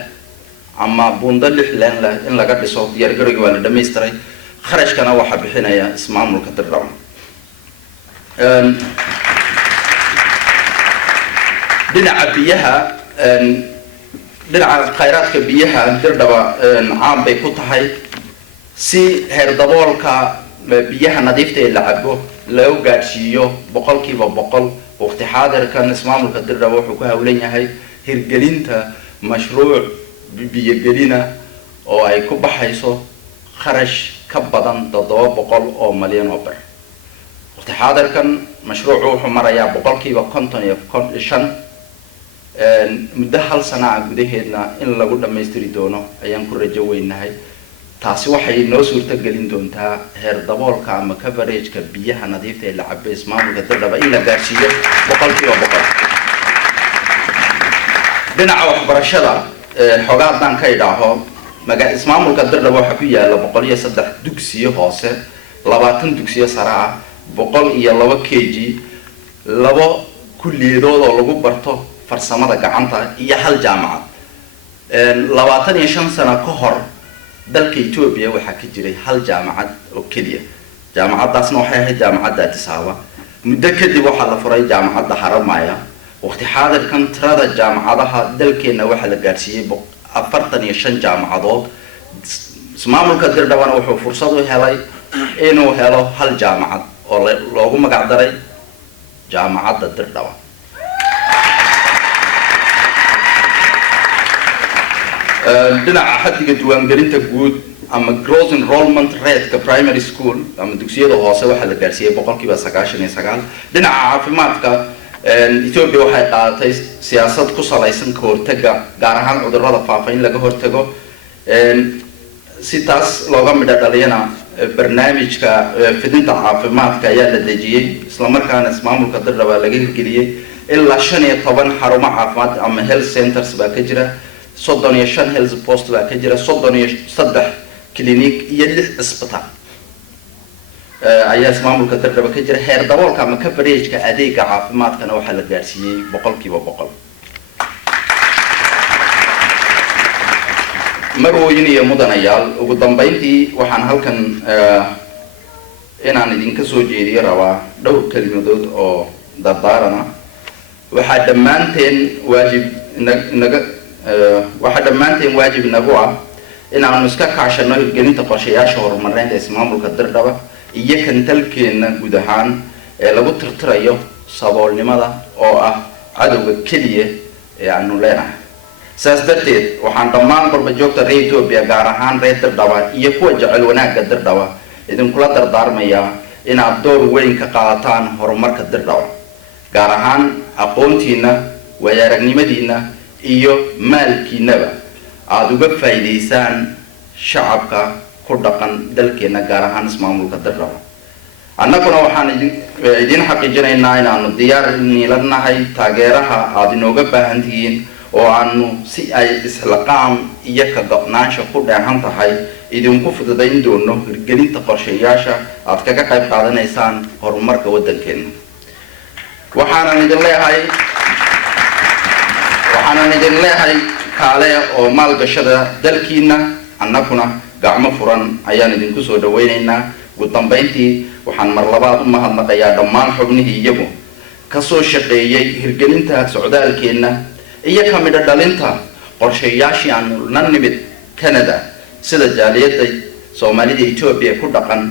ama buunda 6 leen leh in laga dhiso diyaargarowgii waa la dhammaystiray. kharashkana waxaa bixinaya ismaamulka Dirdhaba. dhinaca biyaha dhinaca khayraadka biyaha Dirdhaba caan bay ku tahay. si heer daboolka biyaha nadiifta ee la cabo loo gaadhsiiyo 100%, waqti xaadirkan ismaamulka Dirdhaba wuxuu ku hawlan yahay hirgelinta mashruuc biyo-gelina oo ay ku baxayso kharash ka badan 700 oo malyan oo bir. waqti xaadirkan mashruucu wuxuu marayaa 55%. muddo 1 sano gudaheedna in lagu dhammaystiri doono ayaan ku rajo weynahay. taasi waxay noo suurtagelin doontaa heer daboolka ama coverageka biyaha nadiifta ee la cabo ismaamulka Dirdhaba in la gaarsiiyo 100%. dhinaca waxbarashada xogaadaan ka idhaaho ismaamulka Dirdhaba waxaa ku yaala 103 dugsiyo hoose, 20 dugsiyo sare ah, 102 KG, 2 kulliyadood oo lagu barto farsamada gacanta iyo 1 jaamacad. 25 sano ka hor dalka Ethiopia waxaa ka jiray 1 jaamacad oo kaliya. jaamacadaasna waxay ahayd jaamacadda Addis Ababa. muddo kadib waxaa la furay jaamacadda Haramaya. waqti xaadirkan tirada jaamacadaha dalkeena waxaa la gaarsiiyay 45 jaamacadood. ismaamulka Dirdhabana wuxuu fursad u helay inuu helo 1 jaamacad oo loogu magac daray jaamacadda Dirdhaba. 1 dhinaca xaddiga diiwaangelinta guud ama gross enrollment rate-ka primary school ama dugsiyada hoose waxaa la gaarsiiyey 99%. dhinaca caafimaadka Ethiopia waxay qaadatay siyaasad ku salaysan ka hortagga gaar ahaan cudurrada faafa in laga hortago si taas looga midho dhaliyana barnaamijka fidinta caafimaadka ayaa la dejiyey isla markaana ismaamulka Dirdhaba laga hirgeliyey ilaa 15 xarumo caafimaad ama health centers baa ka jira 35 health post baa ka jira 33 clinic iyo 6 isbitaal ayaa ismaamulka Dirdhaba ka jira heer daboolka ama coverage-ka adeega caafimaadkana waxaa la gaarsiiyey 100%. marwooyin iyo mudanayaal ugu dambeyntii waxaan halkan inaan idinka soo jeediyo rabaa dhowr kalimadood oo dardaarana waxaa dhammaanteen waajib nagu ah inaanu iska kaashano hirgelinta qorshayaasha horumarineed ee ismaamulka Dirdhaba iyo kantalkeena guud ahaan ee lagu tirtirayo saboolnimada oo ah cadowga keliya ee aanu leenahay. saas darteed waxaan dhammaan barbajoogta reer Ethiopia gaar ahaan reer Dirdhaba iyo kuwa jecel wanaagga Dirdhaba idinkula dardaarmayaa inaad door weyn ka qaadataan horumarka Dirdhaba gaar ahaan aqoontiina waayo-aragnimadiina iyo maalkiinaba aad uga faa'iideysaan shacabka ku dhaqan dalkeena gaar ahaan ismaamulka Dirdhaba. annaguna waxaan idin xaqiijinaynaa inaanu diyaar niilanahay taageeraha aad inooga baahan tihiin oo aanu si ay islaqaam iyo ka go'naansho ku dheehan tahay idinku fududayn doono hirgelinta qorshayaasha aad kaga qayb qaadanaysaan horumarka waddankeena. waxaanan idin leeyahay kaale oo maalgashada dalkiina annaguna gacmo furan ayaan idinku soo dhawaynaynaa. ugu dambeyntii waxaan mar labaad u mahadnaqayaa dhammaan xubnihii iyagu ka soo shaqeeyay hirgelinta socdaalkeena iyo ka midho dhalinta qorshayaashii aanu la nimid Canada sida jaaliyadda Soomaalida Ethiopia ku dhaqan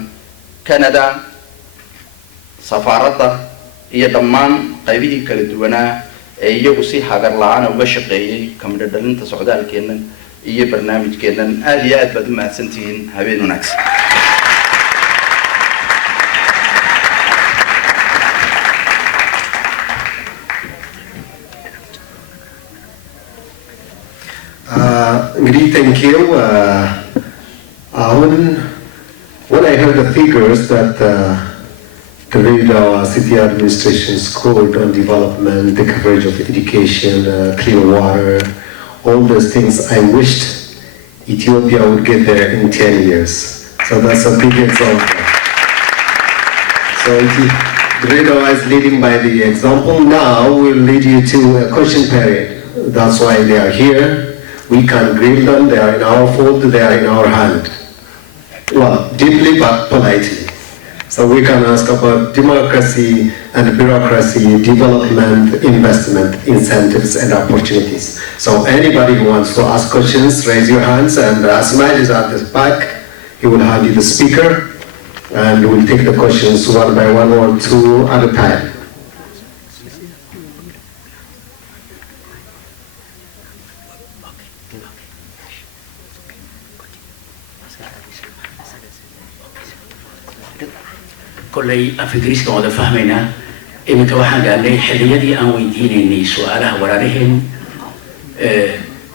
Canada, safaaradda iyo dhammaan qaybihii kala duwanaa ee iyagu si hagar la'aan uga shaqeeyay ka midho dhalinta socdaalkeena iyo barnaamijkeena. aad iyo aad baad u mahadsantihiin. habeen wanaagsan. Thank you. When I heard the figures that the Dirdhaba City Administration scored on development, the coverage of education, clean water, all those things, I wished Ethiopia would get there in 10 years. So that's a big example. So Dirdhaba is leading by the example. Now we'll lead you to a question period. That's why they are here. We can grill them, they are in our fold, they are in our hand. Well, deeply but politely. So we can ask about democracy and bureaucracy, development, investment, incentives and opportunities. So anybody who wants to ask questions, raise your hands, and Asmail is at the back. He will hand you the speaker and we'll take the questions one by one or two at a time. كلي أفكريس كم هذا فهمنا إذا كواحد قال لي حلية أن ويدينني سؤالها ورارهم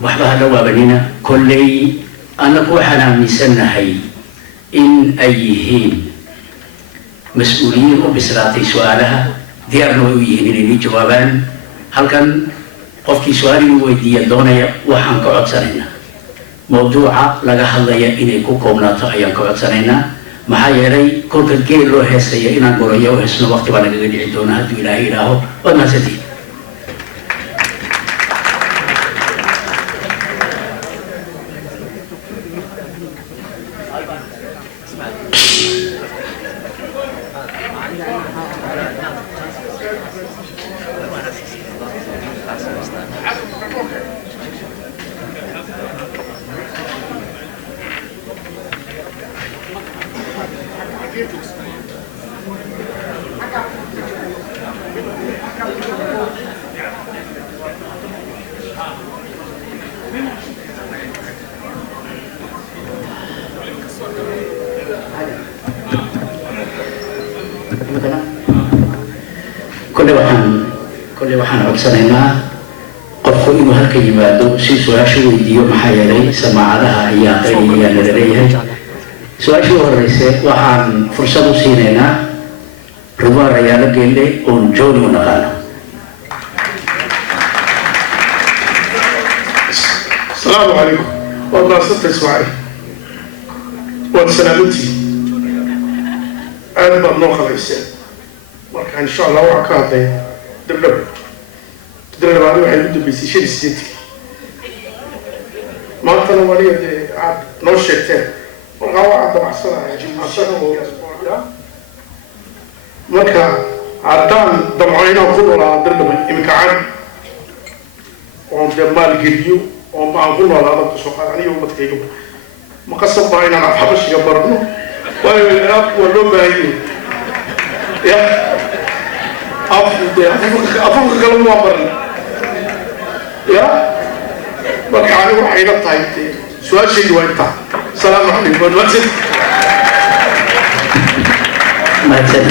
وحبها لو بنينا كلي أنا كوحنا مسنا هي إن أيهين مسؤولين وبسراتي سؤالها ديارنا ويهينني جوابان هل كان قفكي سؤالي ويدي الدنيا وحن قعد سننا موضوع لقى حلية إني كوكومنا تأيان قعد سننا maxaa yeelay kolka geel loo heesaya inaan gorayo u heesno waqti baa nagaga dhici doona hadduu ilaahay idhaaho waad mahadsantihiin. كل waxaan codsanaynaa qofku inuu halka yimaado si su'aashu weydiiyo maxaa yeelay samaacadaha ayaa qayliya leeyahay su'aashu horeyse waxaan fursad u siinaynaa Ridwaan Rayaalo Geelle oo jooni u naqaano السلام عليكم والله صرت اسمعي والسلامتي أنا بنو خلاصين مركا إن شاء الله وعكاطي دبلو عليه واحد بده بيسيشير السيتي ما أنتنا وليه عاد نوشتين مركا واحد مع السنة مركا عدان دمعينا كله على دبلو إمكان ومدمال جديو وما أقول ولا هذا السؤال أنا يوم بتكلم ما قصد بعين أنا أحبش يبررنه وأنا أقول بعين يا أفهم كلام ما برنا يا بكاني وعينا طايتي سؤال شيء وين تا سلام عليكم ما تسمع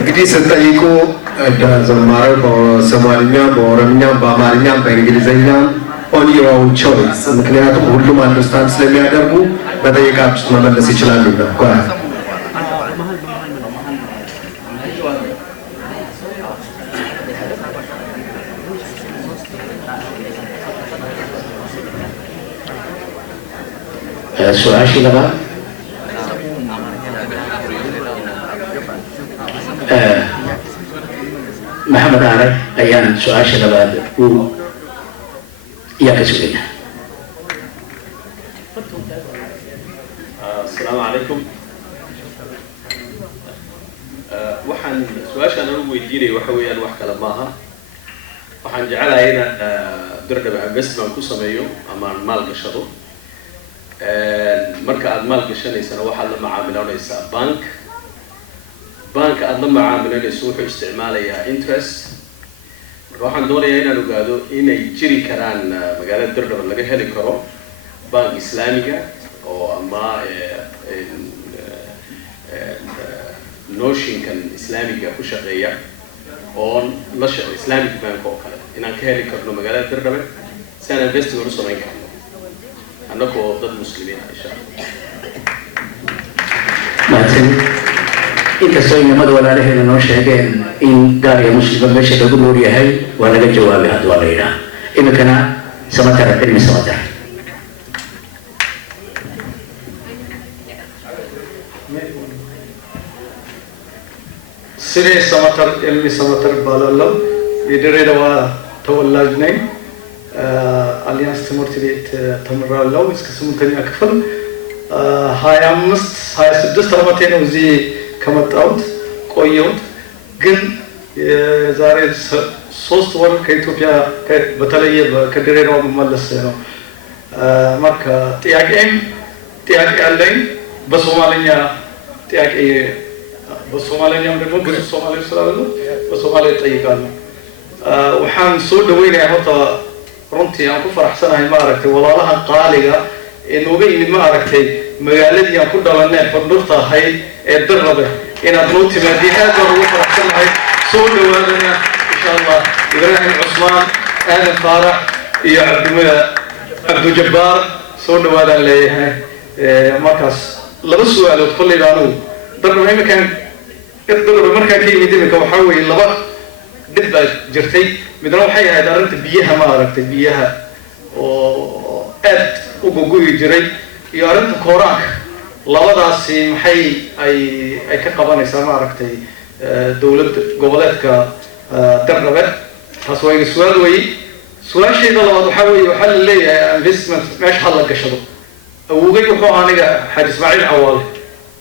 እንግዲህ ስጠይቁ ዘማሪ በሶማሊኛ በኦሮምኛ በአማርኛ በእንግሊዝኛ on your own choice ምክንያቱም ሁሉም አንደርስታንድ ስለሚያደርጉ በጠየቃችሁት መመለስ ይችላሉ ነበር سؤال شيء لبا محمد علي أيام سؤال شيء لبا يا كسبنا السلام عليكم waxaan su'aashan ugu weydiinay waxa weeyaan wax kale maaha waxaan jecelahay in dardaba investment ku sameeyo ama maal gashado marka aad maal gashanaysana waxaad la macaamilanaysaa bank aad la macaamilanayso wuxuu isticmaalayaa interest marka waxaan doonayaa inaan ogaado inay jiri karaan magaalada dardaba laga heli karo bank islaamiga oo ama nooshinkan islaamiga ku shaqeeya oo la shaqeeya islamic bank oo kale inaan ka heli karno magaalada dardaba si aan investment u samayn karno annagoo dad muslimiin ah insha Allah inkastoo inamada walaalaheena noo sheegeen in gaar iyo muslima meesha lagu nool yahay waa laga jawaabay hadda waa la yidhaha iminkana samatar cilmi samatar ስሜ ሰማተር ኤልሚ ሰማተር እባላለሁ። የድሬዳዋ ተወላጅ ነኝ። አሊያንስ ትምህርት ቤት ተምራለሁ እስከ 8ኛ ክፍል 26 ዓመቴ ነው እዚህ ከመጣሁት ቆየሁት። ግን የዛሬ 3 ወር ከኢትዮጵያ በተለየ ከድሬዳዋ መመለስ ነው። ማካ ጥያቄ ያለኝ በሶማሊኛ ጥያቄ በሶማሊያም ደግሞ ብዙ ሶማሌ ስላሉ በሶማሌ ጠይቃለሁ waxaan soo dhaweynayaa horta runtii aan ku faraxsanahay ma aragtay walaalaha qaaliga ee nooga yimid ma aragtay magaaladii aan ku dhalanay fadhurta ahayd ee darrabe inaad noo timaadeen aad baan ugu faraxsanahay soo dhawaadana insha Allah Ibrahim Cusmaan Aadan Faarax iyo Abdu Jabbaar soo dhawaadaan leeyahay markaas laba su'aalood kulli baanu darrabe kan darrabe markaa ka yimid imika waxa weeye laba dib baa jirtay midna waxay ahayd arrinta biyaha ma aragtay biyaha oo aad u gogoyi jiray iyo arrinta kooraanka labadaasi maxay ay ka qabanaysaa ma aragtay dawladda goboleedka darrabe taas waa iga su'aal weeye su'aashayda labaad waxaa weeye waxaa la leeyahay investment meesha hal la gashado awogay wuxuu aniga xaaji ismaaciil cawaale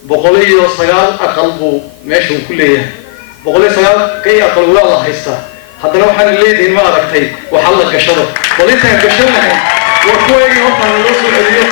109 aqal buu meesha uu ku leeyahay 109 kay aqal wala la haystaa haddana waxaan leeyahay ma aragtay waxa la gashado walitaan gashanahay waa kuwa ay horta loo soo celiyo